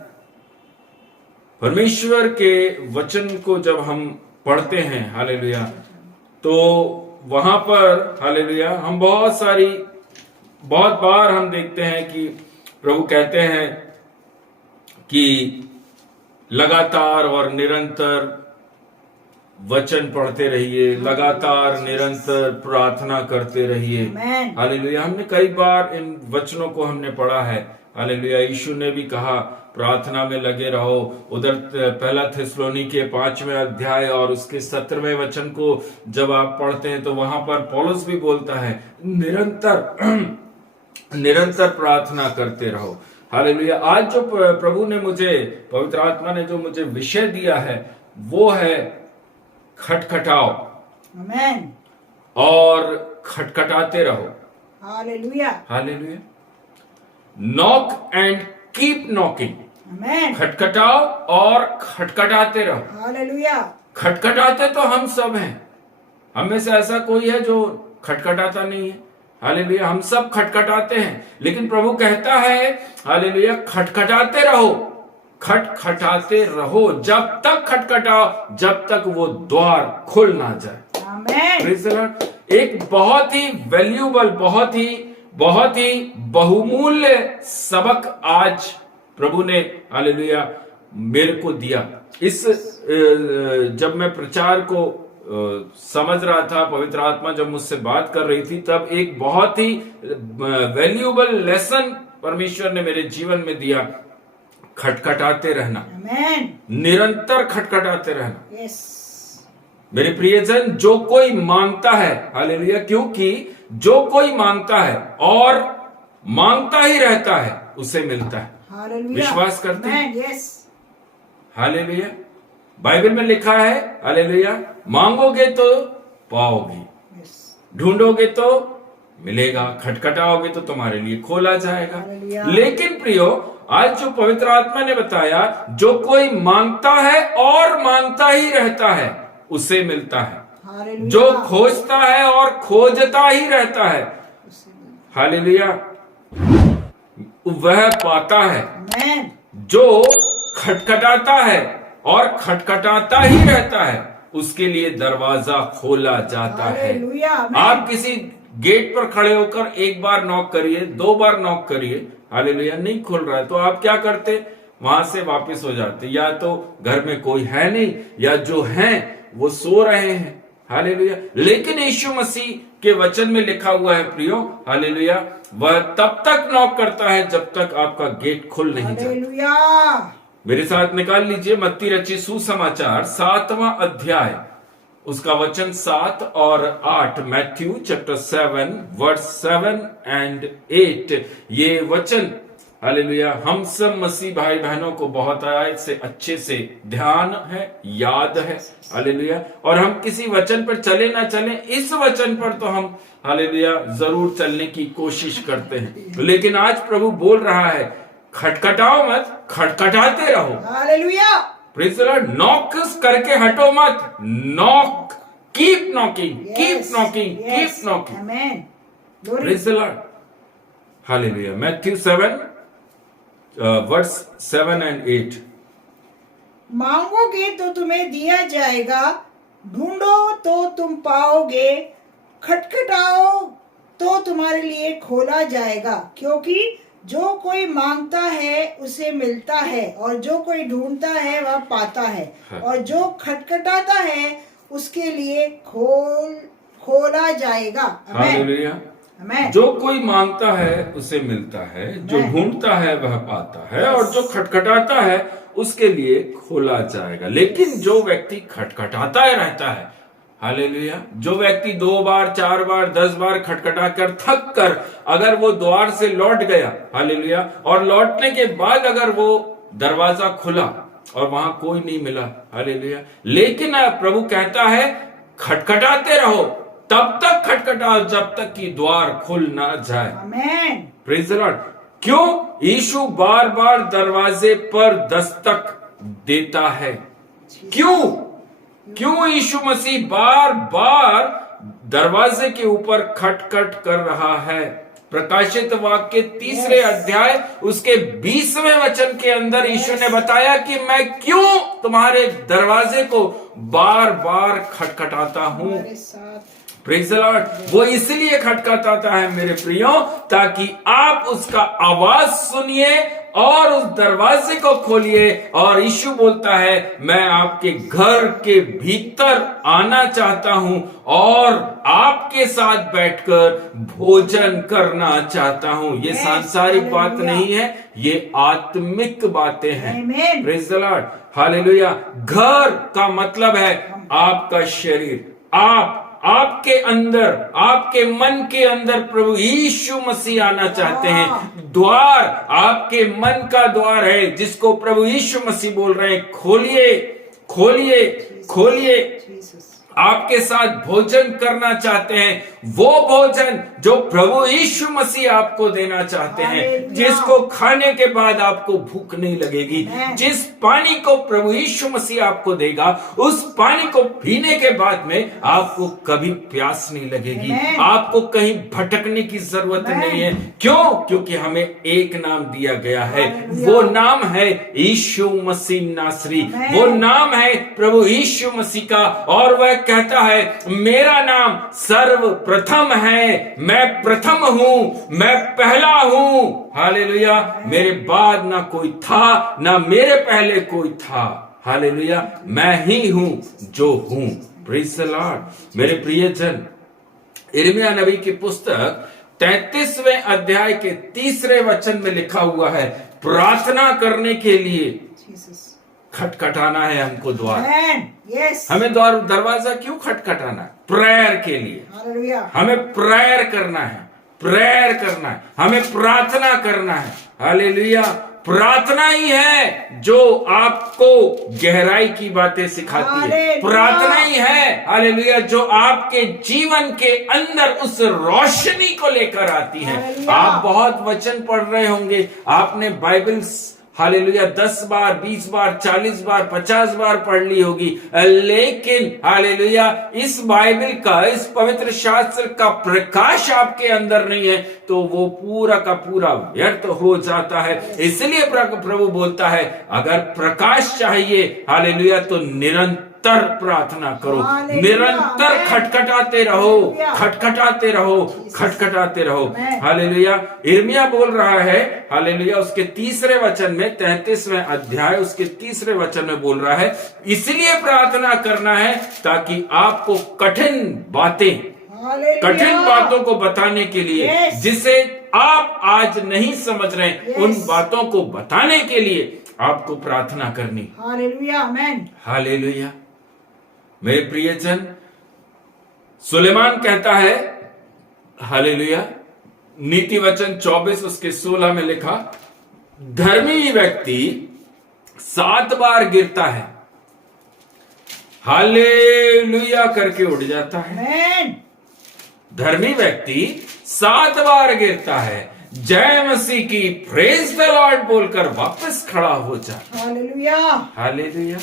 परमेश्वर के वचन को जब हम पढ़ते हैं, हालेलुया, तो वहां पर हालेलुया हम बहुत बार हम देखते हैं कि प्रभु कहते हैं कि लगातार और निरंतर वचन पढ़ते रहिए, लगातार निरंतर प्रार्थना करते रहिए। हालेलुया। हमने कई बार इन वचनों को हमने पढ़ा है। हालेलुया। यीशु ने भी कहा प्रार्थना में लगे रहो। उधर पहला थिस्सलुनीके 5वें अध्याय और उसके 17वें वचन को जब आप पढ़ते हैं तो वहां पर पौलुस भी बोलता है निरंतर प्रार्थना करते रहो। हालेलुया। आज जो प्रभु ने मुझे, पवित्र आत्मा ने जो मुझे विषय दिया है, वो है खटखटाओ। आमेन। और खटखटाते रहो। Hallelujah. Hallelujah. Knock and keep knocking. Amen. खटखटाओ और खटखटाते रहो। हालेलुया। खटखटाते तो हम सब हैं, हम में से ऐसा कोई है जो खटखटाता नहीं है। हालेलुया। हम सब खटखटाते हैं, लेकिन प्रभु कहता है हालेलुया खटखटाते रहो, खटखटाते रहो, जब तक खटखटाओ जब तक वो द्वार खुल ना जाए। आमेन। Praise the Lord. एक बहुत ही वैल्यूबल, बहुत ही बहुमूल्य सबक आज प्रभु ने हालेलुया मेरे को दिया। इस जब मैं प्रचार को समझ रहा था, पवित्र आत्मा जब मुझसे बात कर रही थी, तब एक बहुत ही वैल्यूबल लेसन परमेश्वर ने मेरे जीवन में दिया। खटखटाते रहना। आमेन। निरंतर खटखटाते रहना। यस। मेरे प्रियजन, जो कोई मांगता है, हालेलुया, क्योंकि जो कोई मांगता है और मांगता ही रहता है, उसे मिलता है। हालेलुया, विश्वास करते हैं? आमेन, यस, हालेलुया। बाइबल में लिखा है हालेलुया, मांगोगे तो पाओगे, यस, ढूंढोगे तो मिलेगा, खटखटाओगे तो तुम्हारे लिए खोला जाएगा। हालेलुया। लेकिन प्रियो, आज जो पवित्र आत्मा ने बताया, जो कोई मांगता है और मांगता ही रहता है उसे मिलता है, हालेलुया, जो खोजता है और खोजता ही रहता है हालेलुया, वह पाता है। आमेन, जो खटखटाता है और खटखटाता ही रहता है उसके लिए दरवाजा खोला जाता है। हालेलुया, आमेन। आप किसी गेट पर खड़े होकर एक बार नॉक करिए, 2 बार नॉक करिए, हालेलुया, नहीं खुल रहा है तो आप क्या करते? वहां से वापस हो जाते, या तो घर में कोई है नहीं या जो हैं वो सो रहे हैं, हालेलुया। लेकिन यीशु मसीह के वचन में लिखा हुआ है प्रियो, हालेलुया, वह तब तक नॉक करता है जब तक आपका गेट खुल नहीं जाता। हालेलुया, मेरे साथ निकाल लीजिए मत्ती रचित सुसमाचार 7वां अध्याय, उसका वचन 7 और 8, मैथ्यू चैप्टर 7 वर्स 7 एंड 8। ये वचन हालेलुया हम सब मसीह भाई बहनों को बहुत आयत से अच्छे से ध्यान है, याद है, हालेलुया। और हम किसी वचन पर चले ना चले, इस वचन पर तो हम हालेलुया जरूर चलने की कोशिश करते हैं। लेकिन आज प्रभु बोल रहा है, खटखटाओ मत, खटखटाते रहो, hallelujah, praise the Lord. Knock करके हटो मत, knock, keep knocking, keep knocking, keep knocking, amen, glory, praise the Lord, hallelujah. Matthew 7 verse 7 and 8। मांगोगे तो तुम्हें दिया जाएगा, ढूंढो तो तुम पाओगे, खटखटाओ तो तुम्हारे लिए खोला जाएगा, क्योंकि जो कोई मांगता है उसे मिलता है, और जो कोई ढूंढता है वह पाता है, और जो खटखटाता है उसके लिए खोला जाएगा। आमेन, हालेलुया। आमेन, जो कोई मांगता है उसे मिलता है, जो ढूंढता है वह पाता है, और जो खटखटाता है उसके लिए खोला जाएगा। लेकिन जो व्यक्ति खटखटाता रहता है, हालेलुया, जो व्यक्ति 2 बार 4 बार 10 बार खटखटा कर थक कर अगर वो द्वार से लौट गया, हालेलुया, और लौटने के बाद अगर वो दरवाजा खुला और वहां कोई नहीं मिला, हालेलुया, लेकिन प्रभु कहता है खटखटाते रहो, तब तक खटखटाओ जब तक कि द्वार खुल ना जाए। Amen, praise the Lord. क्यों यीशु बार बार दरवाजे पर दस्तक देता है? क्यों यीशु मसीह बार बार दरवाजे के ऊपर खटखट कर रहा है? प्रकाशित वाक्य 3 अध्याय उसके 20वें वचन के अंदर यीशु ने बताया कि मैं क्यों तुम्हारे दरवाजे को बार बार खटखटाता हूं। हमारे साथ प्रेज़ द लॉर्ड। वो इसलिए खटखटाता है मेरे प्रियो, ताकि आप उसका आवाज सुनिए और उस दरवाजे को खोलिए। और यीशु बोलता है, मैं आपके घर के भीतर आना चाहता हूं और आपके साथ बैठकर भोजन करना चाहता हूं। ये सांसारिक बात नहीं है, ये आत्मिक बातें हैं। आमेन, प्रेज़ द लॉर्ड, हालेलुया। घर का मतलब है आपका शरीर, आपके अंदर, आपके मन के अंदर प्रभु यीशु मसीह आना चाहते हैं। द्वार आपके मन का द्वार है, जिसको प्रभु यीशु मसीह बोल रहे हैं, खोलिए, खोलिए, खोलिए। आपके साथ भोजन करना चाहते हैं, वो भोजन जो प्रभु यीशु मसीह आपको देना चाहते हैं, जिसको खाने के बाद आपको भूख नहीं लगेगी। जिस पानी को प्रभु यीशु मसीह आपको देगा, उस पानी को पीने के बाद में आपको कभी प्यास नहीं लगेगी, आपको कहीं भटकने की जरूरत नहीं है। क्यों? क्योंकि हमें एक नाम दिया गया है, वो नाम है यीशु मसीह नासरी, वो नाम है प्रभु यीशु मसीह का। और वह कहता है, मेरा नाम सर्वप्रथम है, मैं प्रथम हूं, मैं पहला हूं। हालेलुया। मेरे बाद ना कोई था, ना मेरे पहले कोई था। हालेलुया। मैं ही हूं जो हूं। Praise the Lord. मेरे प्रियजन, यिर्मयाह नबी की पुस्तक 33वें अध्याय के 3 वचन में लिखा हुआ है, प्रार्थना करने के लिए खटखटाना है हमको द्वार। हमें दरवाजा क्यों खटखटाना है? प्रेयर के लिए। हमें प्रेयर करना है, प्रेयर करना है, हमें प्रार्थना करना है। हालेलुया। प्रार्थना ही है जो आपको गहराई की बातें सिखाती है। हालेलुया। प्रार्थना ही है, हालेलुया, जो आपके जीवन के अंदर उस रोशनी को लेकर आती है। हालेलुया। आप बहुत वचन पढ़ रहे होंगे, आपने बाइबल हालेलुया 10 बार, 20 बार, 40 बार, 50 बार पढ़ ली होगी, लेकिन हालेलुया इस बाइबल का, इस पवित्र शास्त्र का प्रकाश आपके अंदर नहीं है तो वो पूरा का पूरा व्यर्थ हो जाता है। इसलिए प्रभु बोलता है अगर प्रकाश चाहिए हालेलुया तो निरंतर प्रार्थना करो, हालेलुया। निरंतर खटखटाते रहो, हालेलुया। खटखटाते रहो, खटखटाते रहो। आमेन। हालेलुया। यिर्मयाह बोल रहा है हालेलुया उसके 3 वचन में, 33वें अध्याय उसके 3 वचन में बोल रहा है, इसलिए प्रार्थना करना है ताकि आपको कठिन बातें, हालेलुया। कठिन बातों को बताने के लिए, Yes. जिसे आप आज नहीं समझ रहे, Yes. उन बातों को बताने के लिए आपको प्रार्थना करनी। हालेलुया। आमेन। हालेलुया। मेरे प्रियजन, सुलेमान कहता है हालेलुया, नीति वचन 24 उसके 16 में लिखा, धर्मी व्यक्ति 7 बार गिरता है, हालेलुया करके उठ जाता है। आमेन। धर्मी व्यक्ति 7 बार गिरता है, जय मसीह की, प्रेज द लॉर्ड बोलकर वापस खड़ा हो जाता है। हालेलुया। हालेलुया।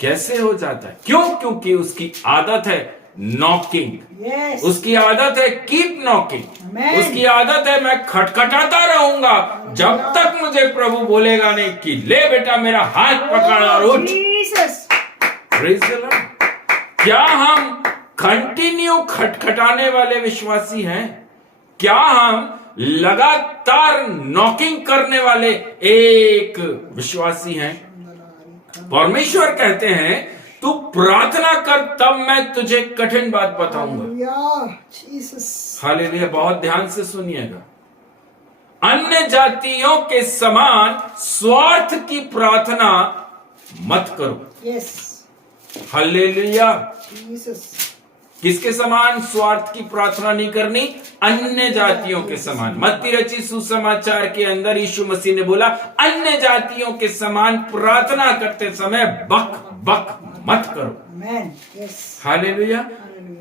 कैसे हो जाता है? क्यों? क्योंकि उसकी आदत है नॉकिंग, यस। उसकी आदत है कीप नॉकिंग, Amen. उसकी आदत है मैं खटखटाता रहूंगा जब तक मुझे प्रभु बोलेगा नहीं कि ले बेटा मेरा हाथ पकड़ और उठ। जीसस। Praise the Lord। क्या हम कंटिन्यू खटखटाने वाले विश्वासी हैं? क्या हम लगातार नॉकिंग करने वाले एक विश्वासी हैं? परमेश्वर कहते हैं तू प्रार्थना कर तब मैं तुझे कठिन बात बताऊंगा। हालेलुया। जीसस। हालेलुया। बहुत ध्यान से सुनिएगा, अन्य जातियों के समान स्वार्थ की प्रार्थना मत करो। यस। हालेलुया। जीसस। किसके समान स्वार्थ की प्रार्थना नहीं करनी? अन्य जातियों के समान। मत्ती रची सुसमाचार के अंदर यीशु मसीह ने बोला अन्य जातियों के समान प्रार्थना करते समय बक बक मत करो। Amen. Yes. Hallelujah.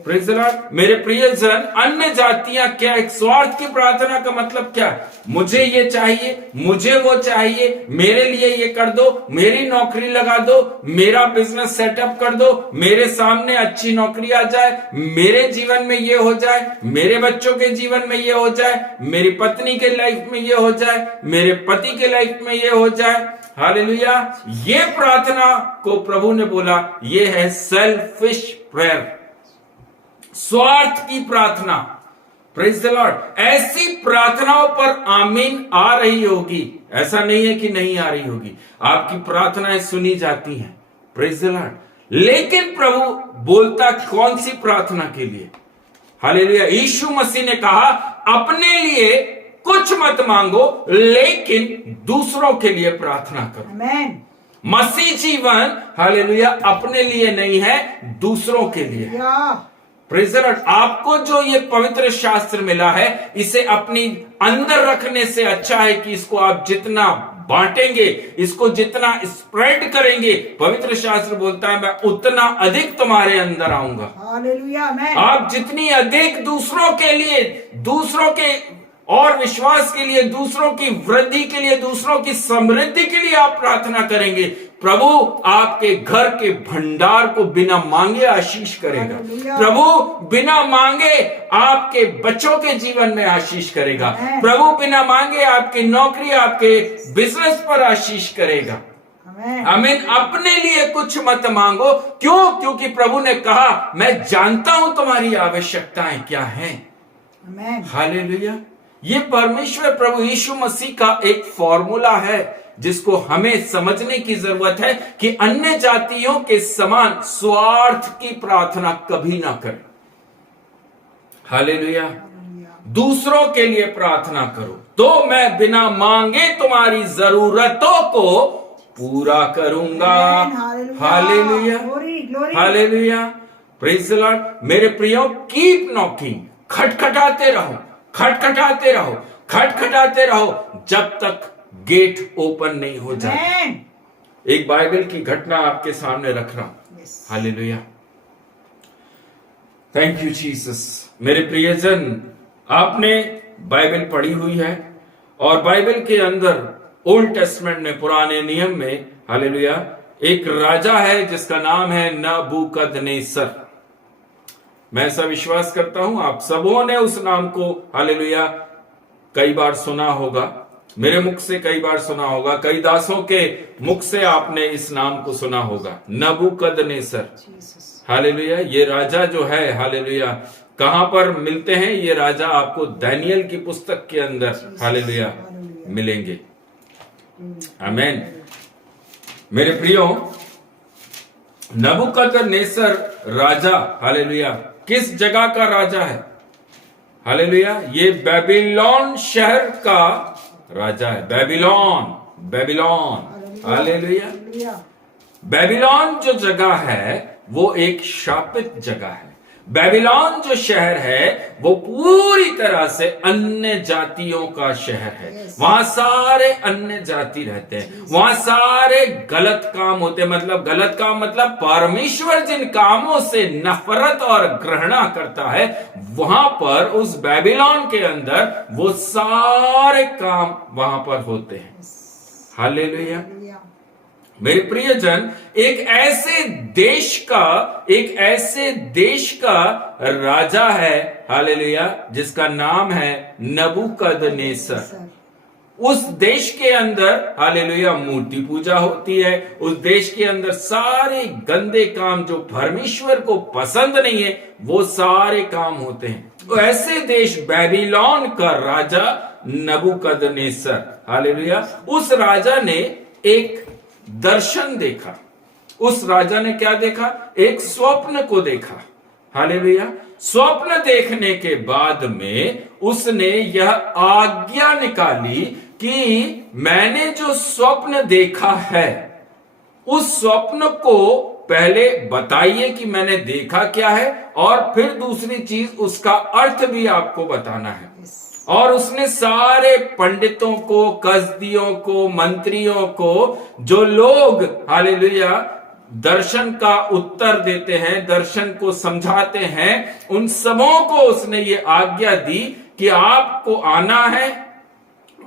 Praise the Lord. मेरे प्रियजन, अन्य जातियां क्या, एक स्वार्थ की प्रार्थना का मतलब क्या? मुझे ये चाहिए, मुझे वो चाहिए, मेरे लिए ये कर दो, मेरी नौकरी लगा दो, मेरा बिजनेस सेटअप कर दो, मेरे सामने अच्छी नौकरी आ जाए, मेरे जीवन में ये हो जाए, मेरे बच्चों के जीवन में ये हो जाए, मेरी पत्नी के लाइफ में ये हो जाए, मेरे पति के लाइफ में ये हो जाए। हालेलुया। ये प्रार्थना को प्रभु ने बोला ये है सेल्फिश प्रेयर, स्वार्थ की प्रार्थना। Praise the Lord. ऐसी प्रार्थनाओं पर आमीन आ रही होगी, ऐसा नहीं है कि नहीं आ रही होगी, आपकी प्रार्थनाएं सुनी जाती हैं। Praise the Lord. लेकिन प्रभु बोलता कौन सी प्रार्थना के लिए? हालेलुया। यीशु मसीह ने कहा अपने लिए कुछ मत मांगो लेकिन दूसरों के लिए प्रार्थना करो। आमेन। मसीह जीवन हालेलुया अपने लिए नहीं है, दूसरों के लिए। Praise the Lord. आपको जो ये पवित्र शास्त्र मिला है इसे अपनी अंदर रखने से अच्छा है कि इसको आप जितना बांटेंगे, इसको जितना स्प्रेड करेंगे, पवित्र शास्त्र बोलता है मैं उतना अधिक तुम्हारे अंदर आऊंगा। हालेलुया। आमेन। आप जितनी अधिक दूसरों के लिए, दूसरों के और विश्वास के लिए, दूसरों की वृद्धि के लिए, दूसरों की समृद्धि के लिए आप प्रार्थना करेंगे, प्रभु आपके घर के भंडार को बिना मांगे आशीष करेगा। प्रभु बिना मांगे आपके बच्चों के जीवन में आशीष करेगा। प्रभु बिना मांगे आपकी नौकरी, आपके बिजनेस पर आशीष करेगा। आमीन। अपने लिए कुछ मत मांगो। क्यों? क्योंकि प्रभु ने कहा मैं जानता हूं तुम्हारी आवश्यकताएं क्या हैं। हालेलुया। ये परमेश्वर प्रभु यीशु मसीह का एक फॉर्मूला है जिसको हमें समझने की जरूरत है कि अन्य जातियों के समान स्वार्थ की प्रार्थना कभी ना करें। हालेलुया। दूसरों के लिए प्रार्थना करो तो मैं बिना मांगे तुम्हारी जरूरतों को पूरा करूंगा। Hallelujah. Hallelujah. Praise the Lord. मेरे प्रियो, कीप नॉकिंग, खटखटाते रहो, खटखटाते रहो, खटखटाते रहो जब तक गेट ओपन नहीं हो जाता। Amen. एक बाइबल की घटना आपके सामने रख रहा हूं। Yes. Hallelujah, thank you Jesus. मेरे प्रियजन, आपने बाइबल पढ़ी हुई है और बाइबल के अंदर ओल्ड टेस्टमेंट में, पुराने नियम में, हालेलुया, एक राजा है जिसका नाम है नबूकदनेस्सर। मैं ऐसा विश्वास करता हूं आप सबों ने उस नाम को, हालेलुया, कई बार सुना होगा। मेरे मुख से कई बार सुना होगा, कई दासों के मुख से आपने इस नाम को सुना होगा, नबूकदनेस्सर। Jesus. हालेलुया, ये राजा जो है, हालेलुया, कहां पर मिलते हैं? ये राजा आपको दानियेल की पुस्तक के अंदर, हालेलुया, मिलेंगे। आमीन। मेरे प्रियो, नबूकदनेस्सर राजा, हालेलुया, किस जगह का राजा है? हालेलुया, ये बेबीलोन शहर का राजा है। Babylon, Babylon, hallelujah. Hallelujah. Babylon जो जगह है वो एक शापित जगह है। बेबीलोन जो शहर है वो पूरी तरह से अन्य जातियों का शहर है। वहां सारे अन्य जाति रहते हैं, वहां सारे गलत काम होते हैं। मतलब गलत काम मतलब परमेश्वर जिन कामों से नफरत और घृणा करता है, वहां पर उस बेबीलोन के अंदर वो सारे काम वहां पर होते हैं। हालेलुया। Hallelujah. मेरे प्रियजन, एक ऐसे देश का राजा है, हालेलुया, जिसका नाम है नबूकदनेस्सर। Sir. उस देश के अंदर, हालेलुया, मूर्ति पूजा होती है। उस देश के अंदर सारे गंदे काम जो परमेश्वर को पसंद नहीं है, वो सारे काम होते हैं। तो ऐसे देश बेबीलोन का राजा नबूकदनेस्सर, हालेलुया, उस राजा ने एक दर्शन देखा। उस राजा ने क्या देखा? एक स्वप्न को देखा। हालेलुया। स्वप्न देखने के बाद में उसने यह आज्ञा निकाली कि मैंने जो स्वप्न देखा है, उस स्वप्न को पहले बताइए कि मैंने देखा क्या है, और फिर दूसरी चीज उसका अर्थ भी आपको बताना है। और उसने सारे पंडितों को, कसदियों को, मंत्रियों को, जो लोग, हालेलुया, दर्शन का उत्तर देते हैं, दर्शन को समझाते हैं, उन सबों को उसने ये आज्ञा दी कि आपको आना है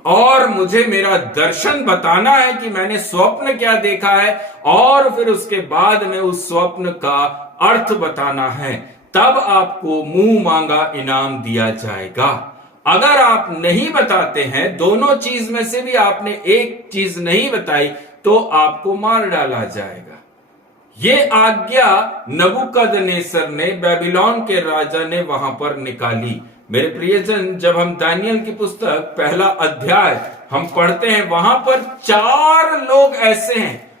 और मुझे मेरा दर्शन बताना है कि मैंने स्वप्न क्या देखा है, और फिर उसके बाद में उस स्वप्न का अर्थ बताना है। तब आपको मुंह मांगा इनाम दिया जाएगा। अगर आप नहीं बताते हैं, दोनों चीज में से भी आपने एक चीज नहीं बताई, तो आपको मार डाला जाएगा। ये आज्ञा नबूकदनेस्सर ने, बेबीलोन के राजा ने वहां पर निकाली। मेरे प्रियजन, जब हम दानियेल की पुस्तक पहला अध्याय हम पढ़ते हैं, वहां पर 4 लोग ऐसे हैं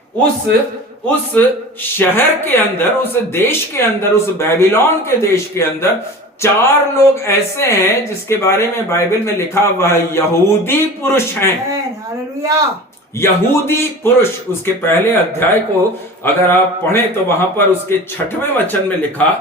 उस शहर के अंदर, उस देश के अंदर, उस बेबीलोन के देश के अंदर 4 लोग ऐसे हैं जिसके बारे में बाइबल में लिखा हुआ है यहूदी पुरुष हैं। Amen. Hallelujah. यहूदी पुरुष। उसके पहले अध्याय को अगर आप पढ़ें तो वहां पर उसके 6वें वचन में लिखा,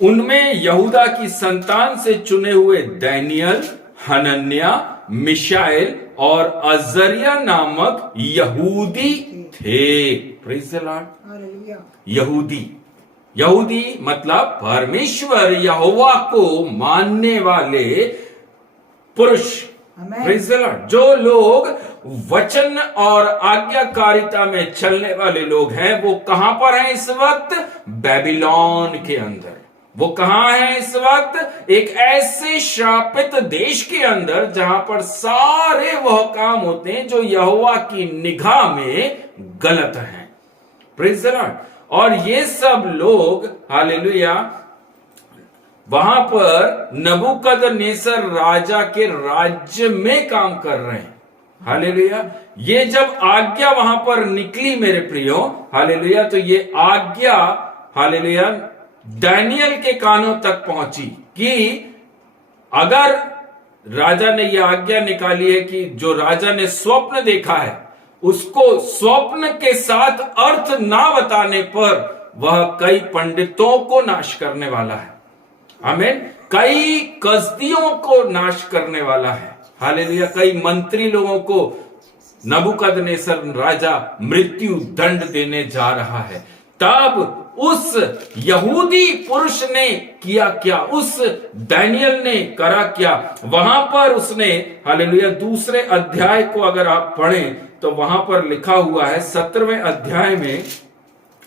उनमें यहूदा की संतान से चुने हुए दानियेल, हनन्याह, मिशाएल और अजरिया नामक यहूदी थे। Praise the Lord. Hallelujah. यहूदी मतलब परमेश्वर यहोवा को मानने वाले पुरुष। Amen. Praise the Lord. जो लोग वचन और आज्ञाकारिता में चलने वाले लोग हैं, वो कहां पर हैं इस वक्त? बेबीलोन के अंदर। वो कहां है इस वक्त? एक ऐसे श्रापित देश के अंदर जहां पर सारे वह काम होते हैं जो यहोवा की निगाह में गलत हैं। Praise the Lord. और ये सब लोग, हालेलुया, वहां पर नबूकदनेस्सर राजा के राज्य में काम कर रहे हैं। हालेलुया। ये जब आज्ञा वहां पर निकली मेरे प्रियो, हालेलुया, तो ये आज्ञा, हालेलुया, दानियेल के कानों तक पहुंची कि अगर राजा ने यह आज्ञा निकाली है कि जो राजा ने स्वप्न देखा है, उसको स्वप्न के साथ अर्थ ना बताने पर वह कई पंडितों को नाश करने वाला है। आमीन। कई कसदियों को नाश करने वाला है। हालेलुया। कई मंत्री लोगों को नबूकदनेस्सर राजा मृत्यु दंड देने जा रहा है, तब उस यहूदी पुरुष ने किया क्या, उस दानियल ने करा क्या। वहां पर उसने, हालेलुया, दूसरे अध्याय को अगर आप पढ़ें तो वहां पर लिखा हुआ है 17वें अध्याय में,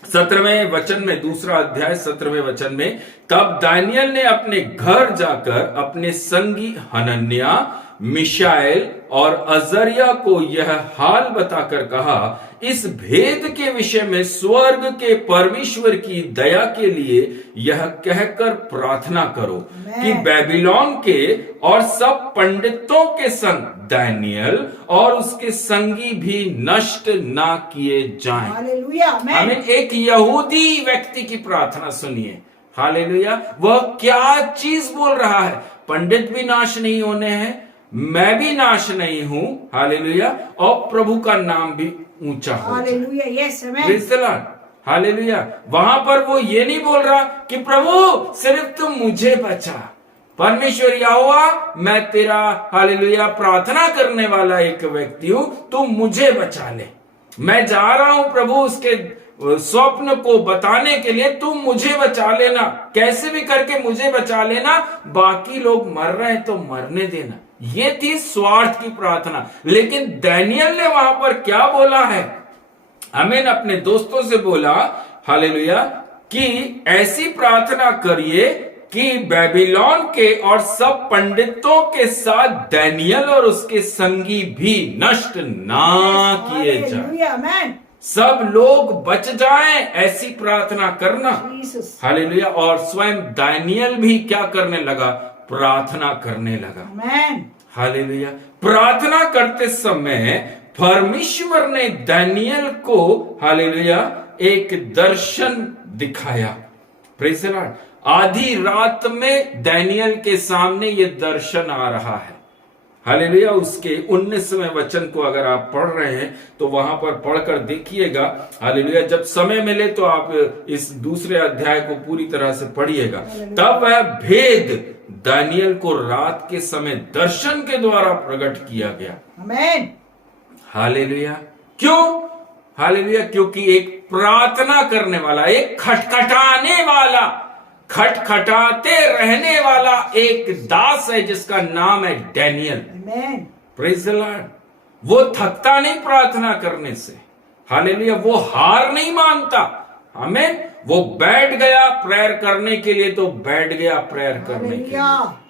17वें वचन में, दूसरा अध्याय 17वें वचन में, तब दानियल ने अपने घर जाकर अपने संगी हनन्याह, मिशाएल और अजरिया को यह हाल बताकर कहा, इस भेद के विषय में स्वर्ग के परमेश्वर की दया के लिए यह कहकर प्रार्थना करो कि बेबीलोन के और सब पंडितों के संग दानियल और उसके संगी भी नष्ट ना किए जाएं। हालेलुया, आमीन। एक यहूदी व्यक्ति की प्रार्थना सुनिए, हालेलुया। वह क्या चीज बोल रहा है, पंडित भी नाश नहीं होने हैं, मैं भी नाश नहीं हूं, हालेलुया, और प्रभु का नाम भी ऊंचा हो जाए। हालेलुया, यस, आमीन, प्रेज़ द लॉर्ड, हालेलुया। वहां पर वो ये नहीं बोल रहा कि प्रभु सिर्फ तुम मुझे बचा, परमेश्वर यहोवा मैं तेरा, हालेलुया, प्रार्थना करने वाला एक व्यक्ति हूं, तुम मुझे बचा ले, मैं जा रहा हूं प्रभु उसके स्वप्न को बताने के लिए, तुम मुझे बचा लेना, कैसे भी करके मुझे बचा लेना, बाकी लोग मर रहे हैं तो मरने देना। ये थी स्वार्थ की प्रार्थना। लेकिन दानियल ने वहां पर क्या बोला है, आमीन, अपने दोस्तों से बोला, हालेलुया, कि ऐसी प्रार्थना करिए कि बेबीलोन के और सब पंडितों के साथ दानियल और उसके संगी भी नष्ट ना किए जाएं, हालेलुया, आमीन, सब लोग बच जाएं, ऐसी प्रार्थना करना, जीसस, हालेलुया। और स्वयं दानियल भी क्या करने लगा, प्रार्थना करने लगा, आमीन, हालेलुया। प्रार्थना करते समय परमेश्वर ने दानियल को, हालेलुया, एक दर्शन दिखाया, प्रेज़ द लॉर्ड। आधी रात में दानियल के सामने ये दर्शन आ रहा है, हालेलुया। उसके 19वें वचन को अगर आप पढ़ रहे हैं तो वहां पर पढ़कर देखिएगा, हालेलुया। जब समय मिले तो आप इस दूसरे अध्याय को पूरी तरह से पढ़िएगा। तब वह भेद दानियल को रात के समय दर्शन के द्वारा प्रकट किया गया, आमीन, हालेलुया। क्यों, हालेलुया, क्योंकि एक प्रार्थना करने वाला, एक खटखटाने वाला, खटखटाते रहने वाला एक दास है जिसका नाम है दानियल, आमीन, प्रेज़ द लॉर्ड। वो थकता नहीं प्रार्थना करने से, हालेलुया, वो हार नहीं मानता, आमीन। वो बैठ गया प्रेयर करने के लिए तो बैठ गया प्रेयर करने के लिए,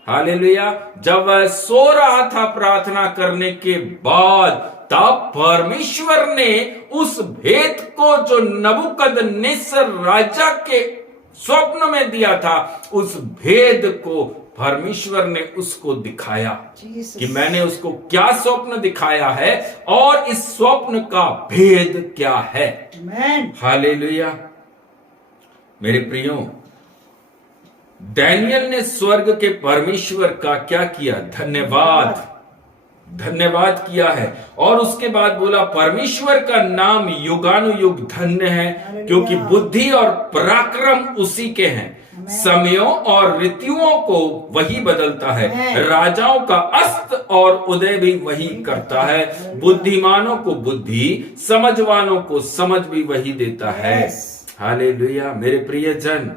हालेलुया। जब वह सो रहा था प्रार्थना करने के बाद, तब परमेश्वर ने उस भेद को जो नबूकदनेस्सर राजा के स्वप्न में दिया था, उस भेद को परमेश्वर ने उसको दिखाया कि मैंने उसको क्या स्वप्न दिखाया है और इस स्वप्न का भेद क्या है, हालेलुया। मेरे प्रियो, दानियल ने स्वर्ग के परमेश्वर का क्या किया, धन्यवाद, धन्यवाद किया है। और उसके बाद बोला, परमेश्वर का नाम युगानुयुग धन्य है, क्योंकि बुद्धि और पराक्रम उसी के हैं, समयों और ऋतुओं को वही बदलता है, राजाओं का अस्त और उदय भी वही करता है, बुद्धिमानों को बुद्धि, समझवानों को समझ भी वही देता है, हालेलुया। मेरे प्रिय जन,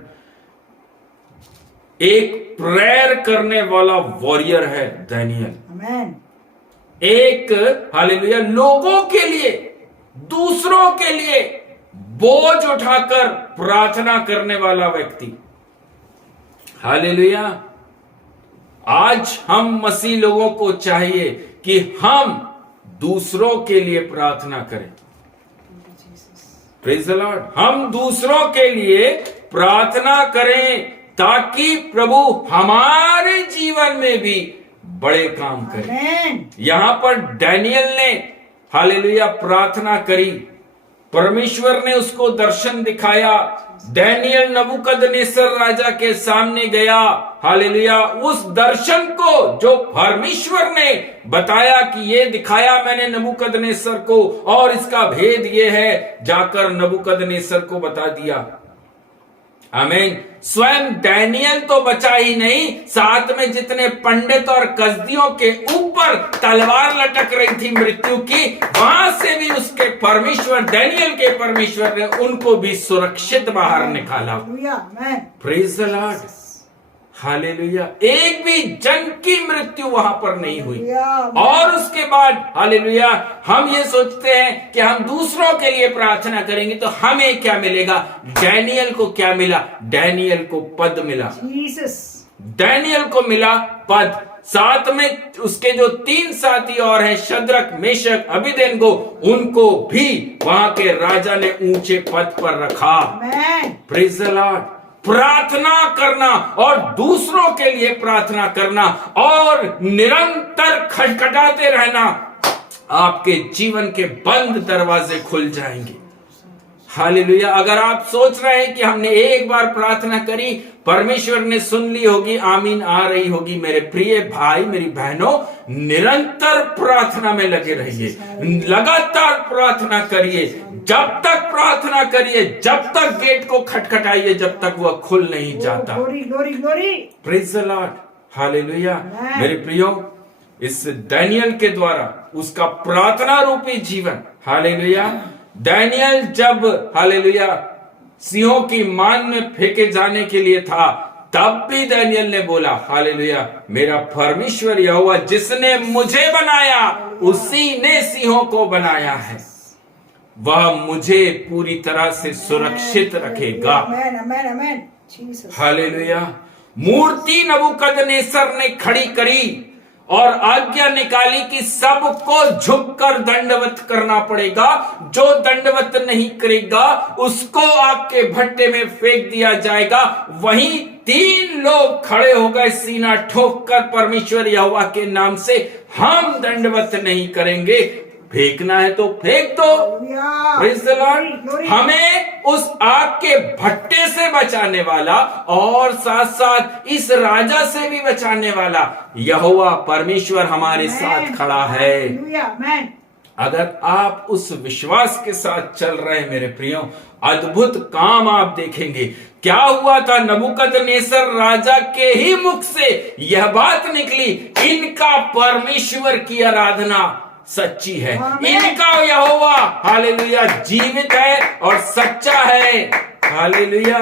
एक प्रेयर करने वाला वॉरियर है दानियल, एक, हालेलुया, लोगों के लिए, दूसरों के लिए बोझ उठाकर प्रार्थना करने वाला व्यक्ति, हालेलुया। आज हम मसीह लोगों को चाहिए कि हम दूसरों के लिए प्रार्थना करें, प्रेज़ द लॉर्ड। हम दूसरों के लिए प्रार्थना करें ताकि प्रभु हमारे जीवन में भी बड़े काम करें। यहां पर दानियल ने, हालेलुया, प्रार्थना करी, परमेश्वर ने उसको दर्शन दिखाया, दानियल नबूकदनेस्सर राजा के सामने गया, हालेलुया। उस दर्शन को जो परमेश्वर ने बताया कि ये दिखाया मैंने नबूकदनेस्सर को और इसका भेद ये है, जाकर नबूकदनेस्सर को बता दिया, आमीन। स्वयं डैनियल तो बचा ही नहीं, साथ में जितने पंडित और कसदियों के ऊपर तलवार लटक रही थी मृत्यु की, वहां से भी उसके परमेश्वर, डैनियल के परमेश्वर ने उनको भी सुरक्षित बाहर निकाला। Hallelujah, amen. Praise the Lord, hallelujah. एक भी जन की मृत्यु वहां पर नहीं हुई। और उसके बाद हालेलुया, हम ये सोचते हैं कि हम दूसरों के लिए प्रार्थना करेंगे तो हमें क्या मिलेगा। डैनियल को क्या मिला? डैनियल को पद मिला। जीसस, डैनियल को मिला पद। साथ में उसके जो 3 साथी और हैं, शद्रक, मेशक, अबेदनगो, उनको भी वहां के राजा ने ऊंचे पद पर रखा। आमेन। Praise the Lord. प्रार्थना करना और दूसरों के लिए प्रार्थना करना और निरंतर खटखटाते रहना, आपके जीवन के बंद दरवाजे खुल जाएंगे। हालेलुया। अगर आप सोच रहे हैं कि हमने एक बार प्रार्थना करी, परमेश्वर ने सुन ली होगी, आमीन आ रही होगी, मेरे प्रिय भाई मेरी बहनों, निरंतर प्रार्थना में लगे रहिए, लगातार प्रार्थना करिए। जब तक प्रार्थना करिए, जब तक गेट को खटखटाइए, जब तक वह खुल नहीं जाता। Glory, glory, glory. Praise the Lord, hallelujah. मेरे प्रियो, इस डैनियल के द्वारा उसका प्रार्थना रूपी जीवन, हालेलुया, डैनियल जब हालेलुया सिंहों की मान में फेंके जाने के लिए था, तब भी डैनियल ने बोला हालेलुया, मेरा परमेश्वर यहोवा जिसने मुझे बनाया, उसी ने सिंहों को बनाया है, वह मुझे पूरी तरह से सुरक्षित रखेगा। आमेन, आमेन, आमेन। जीसस। हालेलुया। मूर्ति नबूकदनेस्सर ने खड़ी करी और आज्ञा निकाली कि सबको झुककर दंडवत करना पड़ेगा। जो दंडवत नहीं करेगा उसको आग के भट्टे में फेंक दिया जाएगा। वहीं 3 लोग खड़े हो गए सीना ठोक कर, परमेश्वर यहोवा के नाम से हम दंडवत नहीं करेंगे। फेंकना है तो फेंक दो। Praise the Lord. हमें उस आग के भट्टे से बचाने वाला और साथ साथ इस राजा से भी बचाने वाला यहोवा परमेश्वर हमारे साथ खड़ा है। अगर आप उस विश्वास के साथ चल रहे हैं मेरे प्रियो, अद्भुत काम आप देखेंगे। क्या हुआ था? नबूकदनेस्सर राजा के ही मुख से यह बात निकली, इनका परमेश्वर की आराधना सच्ची है, इनका यहोवा हालेलुया जीवित है और सच्चा है। हालेलुया।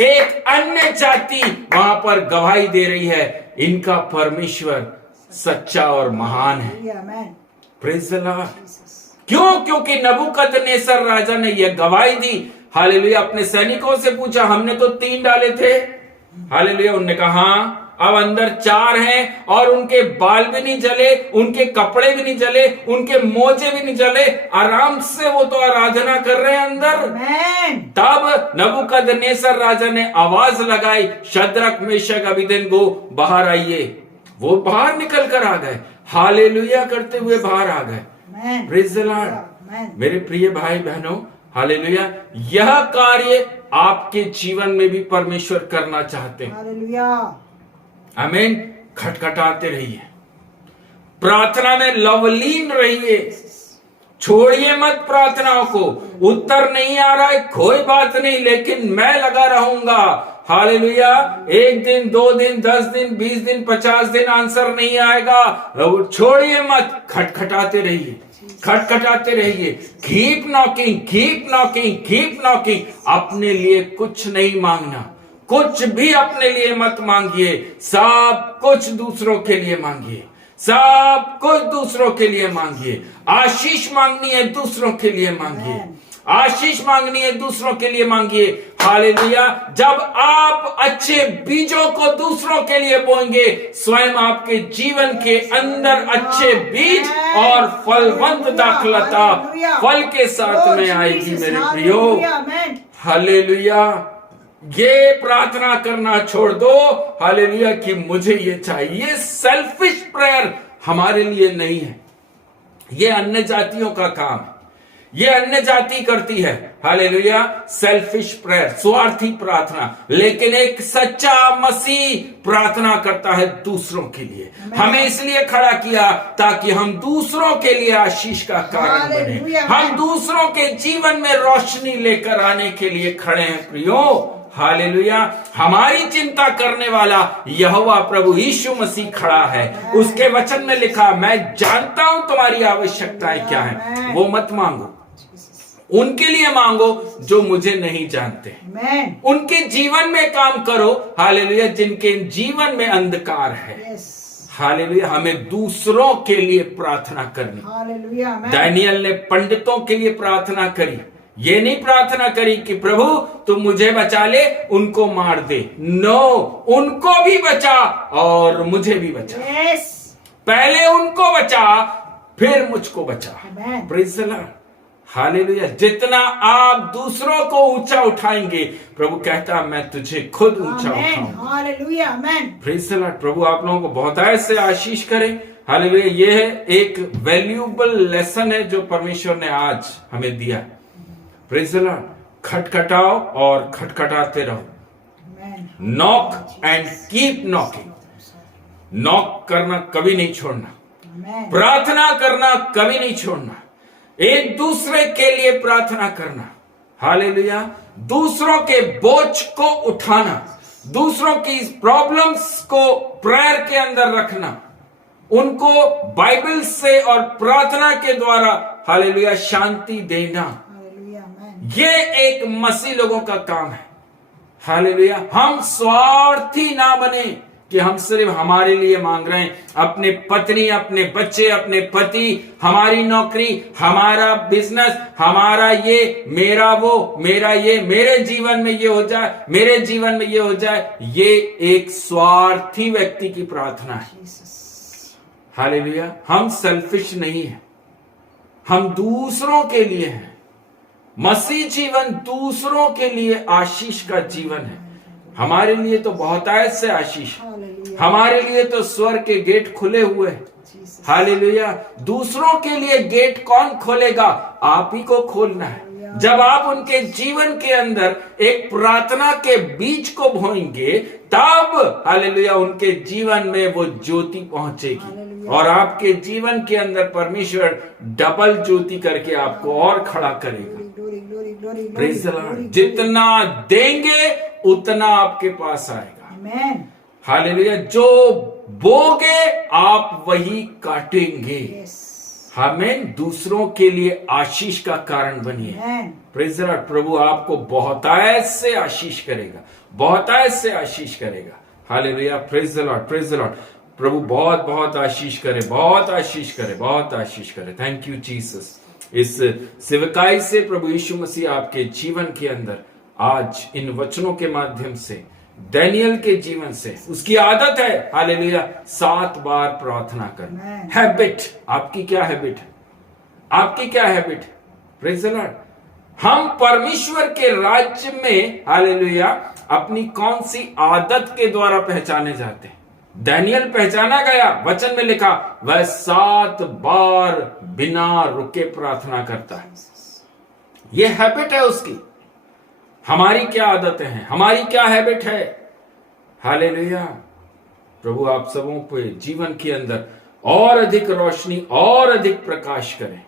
एक अन्य जाति वहां पर गवाही दे रही है, इनका परमेश्वर सच्चा और महान है। Praise the Lord. क्यों? क्योंकि नबूकदनेस्सर राजा ने यह गवाही दी। हालेलुया। अपने सैनिकों से पूछा, हमने तो 3 डाले थे। हालेलुया। उन्होंने कहा हाँ, अब अंदर 4 हैं और उनके बाल भी नहीं जले, उनके कपड़े भी नहीं जले, उनके मोजे भी नहीं जले, आराम से वो तो आराधना कर रहे हैं अंदर। तब नबूकदनेस्सर राजा ने आवाज लगाई, शद्रक, मेशक, अबेदनगो बाहर आइए। वो बाहर निकल कर आ गए, हालेलुया करते हुए बाहर आ गए। Praise the Lord. मेरे प्रिय भाई बहनों, हालेलुया, यह कार्य आपके जीवन में भी परमेश्वर करना चाहते हैं। हालेलुया। आमीन। खटखटाते रहिए, प्रार्थना में लवलीन रहिए, छोड़िए मत प्रार्थनाओं को। उत्तर नहीं आ रहा है, कोई बात नहीं, लेकिन मैं लगा रहूंगा। हालेलुया। 1 दिन, 2 दिन, 10 दिन, 20 दिन, 50 दिन आंसर नहीं आएगा, छोड़िए मत, खटखटाते रहिए, खटखटाते रहिए। Keep knocking, keep knocking, keep knocking. अपने लिए कुछ नहीं मांगना, कुछ भी अपने लिए मत मांगिए, सब कुछ दूसरों के लिए मांगिए, सब कुछ दूसरों के लिए मांगिए। आशीष मांगनी है, दूसरों के लिए मांगिए, आशीष मांगनी है, दूसरों के लिए मांगिए। हालेलुया। जब आप अच्छे बीजों को दूसरों के लिए बोएंगे, स्वयं आपके जीवन के अंदर अच्छे बीज और फलवंत दाखलता फल के साथ में आएगी मेरे प्रियो। हालेलुया। ये प्रार्थना करना छोड़ दो, हालेलुया, कि मुझे ये चाहिए। ये सेल्फिश प्रेयर हमारे लिए नहीं है, ये अन्य जातियों का काम है, ये अन्य जाति करती है। हालेलुया। सेल्फिश प्रेयर, स्वार्थी प्रार्थना। लेकिन एक सच्चा मसीह प्रार्थना करता है दूसरों के लिए। हमें इसलिए खड़ा किया ताकि हम दूसरों के लिए आशीष का कारण बने, हम दूसरों के जीवन में रोशनी लेकर आने के लिए खड़े हैं प्रियो। हालेलुया, हमारी चिंता करने वाला यहोवा प्रभु यीशु मसीह खड़ा है। उसके वचन में लिखा, मैं जानता हूं तुम्हारी आवश्यकताएं क्या है। वो मत मांगो, उनके लिए मांगो जो मुझे नहीं जानते। उनके जीवन में काम करो, हालेलुया, जिनके जीवन में अंधकार है। हालेलुया, हमें दूसरों के लिए प्रार्थना करनी। दानियल ने पंडितों के लिए प्रार्थना करी, ये नहीं प्रार्थना करी कि प्रभु तुम मुझे बचा ले, उनको मार दे। नो, उनको भी बचा और मुझे भी बचा। पहले उनको बचा, फिर मुझको बचा। Praise the Lord, hallelujah. जितना आप दूसरों को ऊंचा उठाएंगे, प्रभु कहता मैं तुझे खुद ऊंचा उठाऊंगा। Hallelujah, amen. Praise the Lord. प्रभु आप लोगों को बहुत ऐसे आशीष करे। हालेलुया, ये है एक वैल्यूएबल लेसन है जो परमेश्वर ने आज हमें दिया है। Praise the Lord. खटखटाओ और खटखटाते रहो। Knock and keep knocking. Knock करना कभी नहीं छोड़ना, प्रार्थना करना कभी नहीं छोड़ना, एक दूसरे के लिए प्रार्थना करना। हालेलुया, दूसरों के बोझ को उठाना, दूसरों की प्रॉब्लम्स को प्रेयर के अंदर रखना, उनको बाइबल से और प्रार्थना के द्वारा हालेलुया शांति देना। ये एक मसीह लोगों का काम है। हालेलुया, हम स्वार्थी ना बने कि हम सिर्फ हमारे लिए मांग रहे हैं। अपने पत्नी, अपने बच्चे, अपने पति, हमारी नौकरी, हमारा बिजनेस, हमारा ये, मेरा वो, मेरा ये, मेरे जीवन में ये हो जाए, मेरे जीवन में ये हो जाए, ये एक स्वार्थी व्यक्ति की प्रार्थना है। हालेलुया, हम सेल्फिश नहीं है, हम दूसरों के लिए हैं। मसीह जीवन दूसरों के लिए आशीष का जीवन है। हमारे लिए तो बहुत ऐसे आशीष, हमारे लिए तो स्वर्ग के गेट खुले हुए हैं। हालेलुया, दूसरों के लिए गेट कौन खोलेगा? आप ही को खोलना है। जब आप उनके जीवन के अंदर एक प्रार्थना के बीज को बोएंगे, तब हालेलुया उनके जीवन में वो ज्योति पहुंचेगी और आपके जीवन के अंदर परमेश्वर डबल ज्योति करके आपको और खड़ा करेगा। Praise the Lord. जितना देंगे उतना आपके पास आएगा। हालेलुया, जो बोगे आप वही काटेंगे। हमें दूसरों के लिए आशीष का कारण बनिए। Praise the Lord. प्रभु आपको बहुत ऐसे आशीष करेगा, बहुत ऐसे आशीष करेगा। Hallelujah, praise the Lord, praise the Lord. प्रभु बहुत बहुत आशीष करे, बहुत आशीष करे, बहुत आशीष करे। Thank you Jesus. इस सेवकाई से प्रभु यीशु मसीह आपके जीवन के अंदर आज इन वचनों के माध्यम से, दानियल के जीवन से, उसकी आदत है हालेलुया 7 बार प्रार्थना करना। हैबिट, आपकी क्या हैबिट है? आपकी क्या हैबिट है? Praise the Lord. हम परमेश्वर के राज्य में हालेलुया अपनी कौन सी आदत के द्वारा पहचाने जाते हैं? दानियल पहचाना गया, वचन में लिखा, वह 7 बार बिना रुके प्रार्थना करता है। यह हैबिट है उसकी। हमारी क्या आदतें हैं? हमारी क्या हैबिट है? हालेलुया। प्रभु आप सबों पे जीवन के अंदर और अधिक रोशनी और अधिक प्रकाश करें।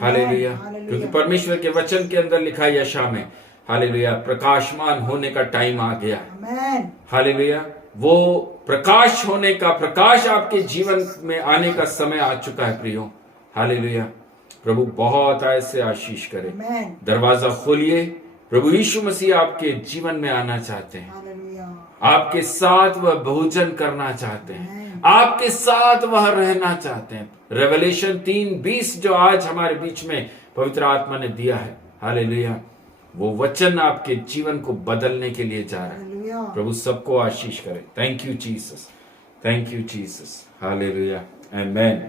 हालेलुया। क्योंकि परमेश्वर के वचन के अंदर लिखा है यशा में, हालेलुया, प्रकाशमान होने का टाइम आ गया। हालेलुया, वो प्रकाश होने का, प्रकाश आपके जीवन में आने का समय आ चुका है प्रियो। हालेलुया। प्रभु बहुत ऐसे आशीष करे। दरवाजा खोलिए। प्रभु यीशु मसीह आपके जीवन में आना चाहते हैं। आपके साथ वह भोजन करना चाहते हैं, आपके साथ वह रहना चाहते हैं। रेवलेशन 3:20 जो आज हमारे बीच में पवित्र आत्मा ने दिया है, हालेलुया, वो वचन आपके जीवन को बदलने के लिए जा रहा है। प्रभु सबको आशीष करे। Thank you Jesus, thank you Jesus. Hallelujah, amen.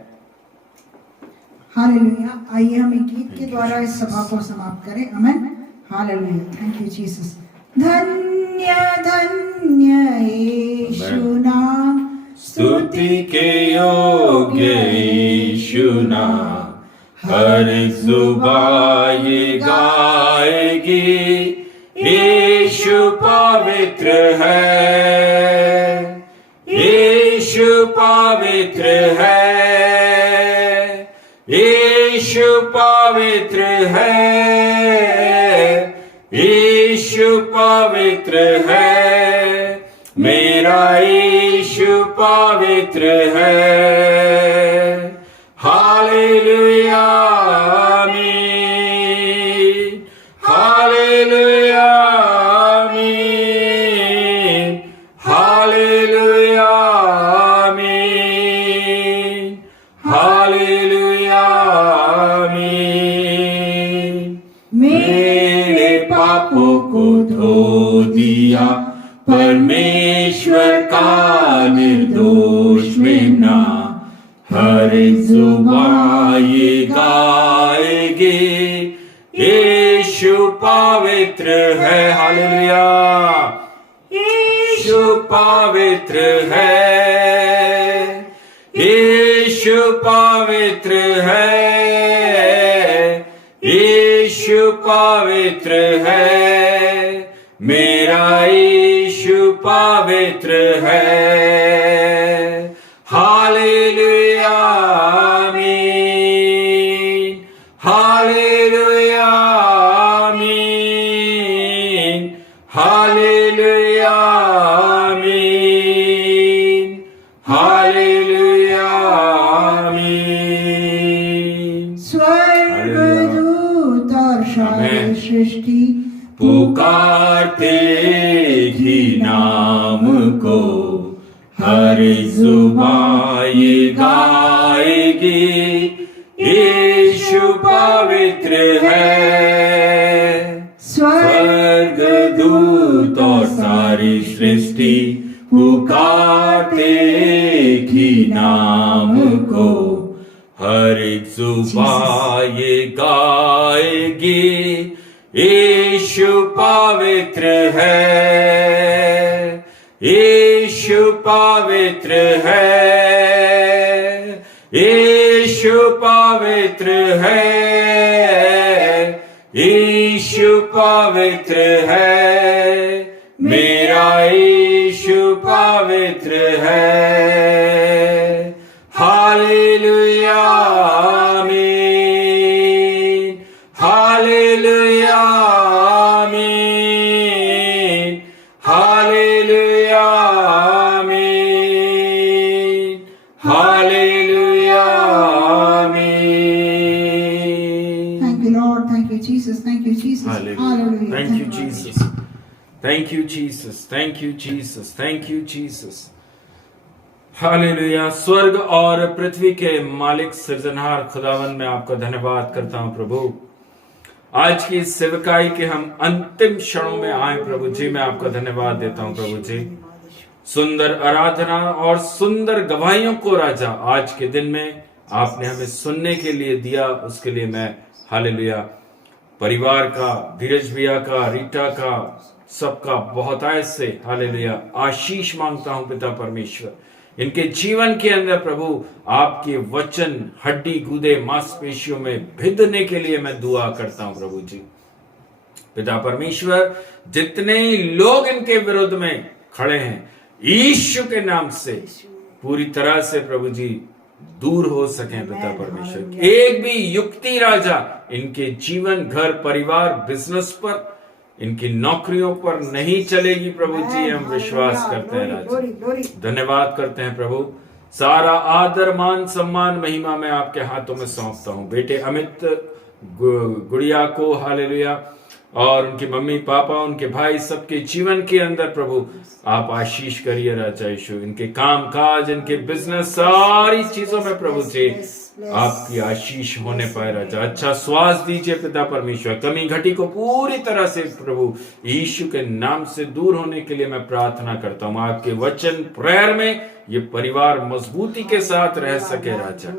Hallelujah. आइए हम एक गीत के द्वारा इस सभा को समाप्त करें। Amen. Hallelujah, thank you Jesus. धन्य धन्य यीशु नाम, स्तुति के योग्य यीशु नाम, हर जुबान ये गाएगी, यीशु पवित्र है, यीशु पवित्र है, यीशु पवित्र है, यीशु यीशु पवित्र है, मेरा यीशु पवित्र है। हालेलुया आमीन, हालेलुया आमीन, हालेलुया आमीन, हालेलुया आमीन। मेरे पापों को धो दिया परमेश्वर का निर्दोष मेमना, हर जुबान ये गाएगी यीशु पवित्र है। हालेलुया, यीशु पवित्र है, यीशु पवित्र है, यीशु पवित्र है, मेरा यीशु पवित्र है। हालेलुया आमीन, हालेलुया आमीन, हालेलुया आमीन, हालेलुया आमीन। स्वर्गदूत और सारी आमीन। सृष्टि पुकारते ही नाम को, हर जुबान ये गाएगी यीशु पवित्र है। स्वर्गदूत और सारी सृष्टि पुकारते ही नाम को, हर एक जुबान ये गाएगी यीशु पवित्र है, यीशु पवित्र है, यीशु पवित्र है, यीशु पवित्र है, मेरा यीशु पवित्र है। हालेलुया आमीन, हालेलुया आमीन, हालेलुया आमीन, हालेलुया आमीन। Thank you, Lord. Thank you, Jesus. Thank you, Jesus. Hallelujah. Thank you, Jesus. Thank you, Jesus. Thank you, Jesus. Thank you, Jesus. Hallelujah. स्वर्ग और पृथ्वी के मालिक सृजनहार खुदावन, मैं आपका धन्यवाद करता हूं प्रभु। आज की सेवकाई के हम अंतिम क्षणों में आए प्रभु जी, मैं आपका धन्यवाद देता हूं प्रभु जी। सुंदर आराधना और सुंदर गवाहियों को राजा आज के दिन में आपने हमें सुनने के लिए दिया, उसके लिए मैं हालेलुया परिवार का, धीरज भैया का, रीटा का, सबका बहुतायत से हालेलुया आशीष मांगता हूं पिता परमेश्वर। इनके जीवन के अंदर प्रभु आपके वचन हड्डी गूदे मांसपेशियों में भिदने के लिए मैं दुआ करता हूं प्रभु जी। पिता परमेश्वर, जितने लोग इनके विरुद्ध में खड़े हैं यीशु के नाम से पूरी तरह से प्रभु जी दूर हो सके पिता परमेश्वर। एक भी युक्ति राजा इनके जीवन, घर, परिवार, बिजनेस पर, इनकी नौकरियों पर नहीं चलेगी प्रभु जी, हम विश्वास करते हैं राजा। धन्यवाद करते हैं प्रभु। सारा आदर, मान, सम्मान, महिमा मैं आपके हाथों में सौंपता हूं। बेटे अमित गुड़िया को हालेलुया, और उनकी मम्मी पापा, उनके भाई, सबके जीवन के अंदर प्रभु आप आशीष करिए राजा यीशु। इनके काम काज, इनके बिजनेस, सारी चीजों में प्रभु जी आपकी आशीष होने पाए राजा। अच्छा श्वास दीजिए पिता परमेश्वर। कमी घटी को पूरी तरह से प्रभु यीशु के नाम से दूर होने के लिए मैं प्रार्थना करता हूँ। आपके वचन प्रेयर में ये परिवार मजबूती के साथ रह सके राजा।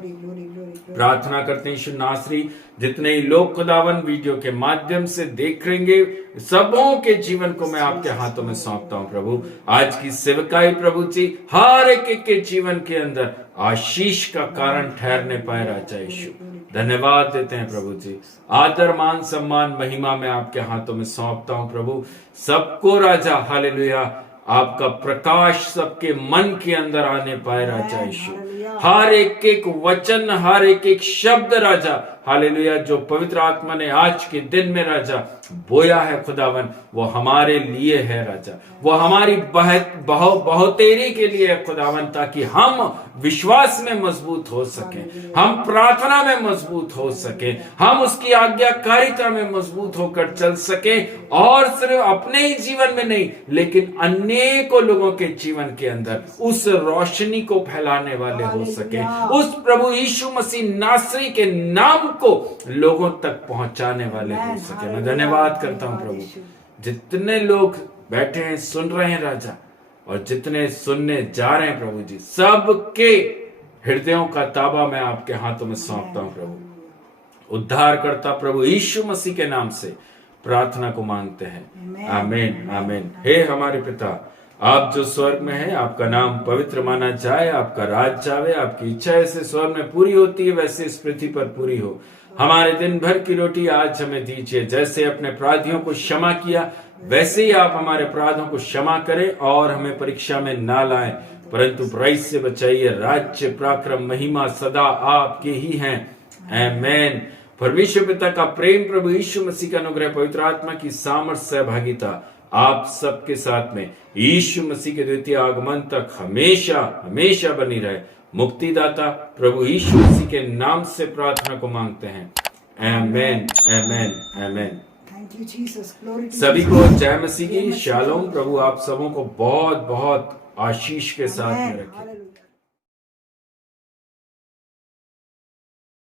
प्रार्थना करते हैं यीशु नासरी, जितने ही लोग खुदावन वीडियो के माध्यम से देखेंगे सबों के जीवन को मैं आपके हाथों में सौंपता हूं प्रभु। आज की सेवकाई प्रभु जी हर एक के जीवन के अंदर आशीष का कारण ठहरने पाए राजा यीशु। धन्यवाद देते हैं प्रभु जी। आदर, मान, सम्मान, महिमा मैं आपके हाथों में सौंपता हूं प्रभु। सबको राजा हालेलुया आपका प्रकाश सबके मन के अंदर आने पाए राजा यीशु। हर एक एक वचन, हर एक एक शब्द राजा हालेलुया, जो पवित्र आत्मा ने आज के दिन में राजा बोया है खुदावन, वो हमारे लिए है राजा, वो हमारी बहुतेरी के लिए है खुदावन, ताकि हम विश्वास में मजबूत हो सके, हम प्रार्थना में मजबूत हो सके, हम उसकी आज्ञाकारिता में मजबूत होकर चल सके, और सिर्फ अपने ही जीवन में नहीं लेकिन अनेकों लोगों के जीवन के अंदर उस रोशनी को फैलाने वाले हो सके, उस प्रभु यीशु मसीह नासरी के नाम को लोगों तक पहुंचाने वाले हो सके। मैं धन्यवाद करता हूं प्रभु, जितने लोग बैठे हैं सुन रहे हैं राजा, और जितने सुनने जा रहे हैं प्रभु जी, सबके हृदयों का ताबा मैं आपके हाथों में सौंपता हूं प्रभु। उद्धार करता प्रभु यीशु मसीह के नाम से प्रार्थना को मांगते हैं, आमीन आमीन। हे हमारे पिता, आप जो स्वर्ग में हैं, आपका नाम पवित्र माना जाए, आपका राज जावे, आपकी इच्छा ऐसे स्वर्ग में पूरी होती है वैसे इस पृथ्वी पर पूरी हो। हमारे दिन भर की रोटी आज हमें दीजिए, जैसे अपने अपराधियों को क्षमा किया वैसे ही आप हमारे अपराधों को क्षमा करें, और हमें परीक्षा में ना लाएं परंतु बुराई से बचाइए। राज्य पराक्रम महिमा सदा आपके ही हैं, आमीन। परमेश्वर पिता का प्रेम, प्रभु यीशु मसीह का अनुग्रह, पवित्र आत्मा की सामर्थ सहभागिता आप सबके साथ में यीशु मसीह के द्वितीय आगमन तक हमेशा हमेशा बनी रहे। मुक्तिदाता प्रभु यीशु मसीह के नाम से प्रार्थना को मांगते हैं, amen amen amen. Thank you Jesus, glory to सभी को जय मसीह की शालोम। प्रभु आप सबों को बहुत बहुत आशीष के साथ में रखे।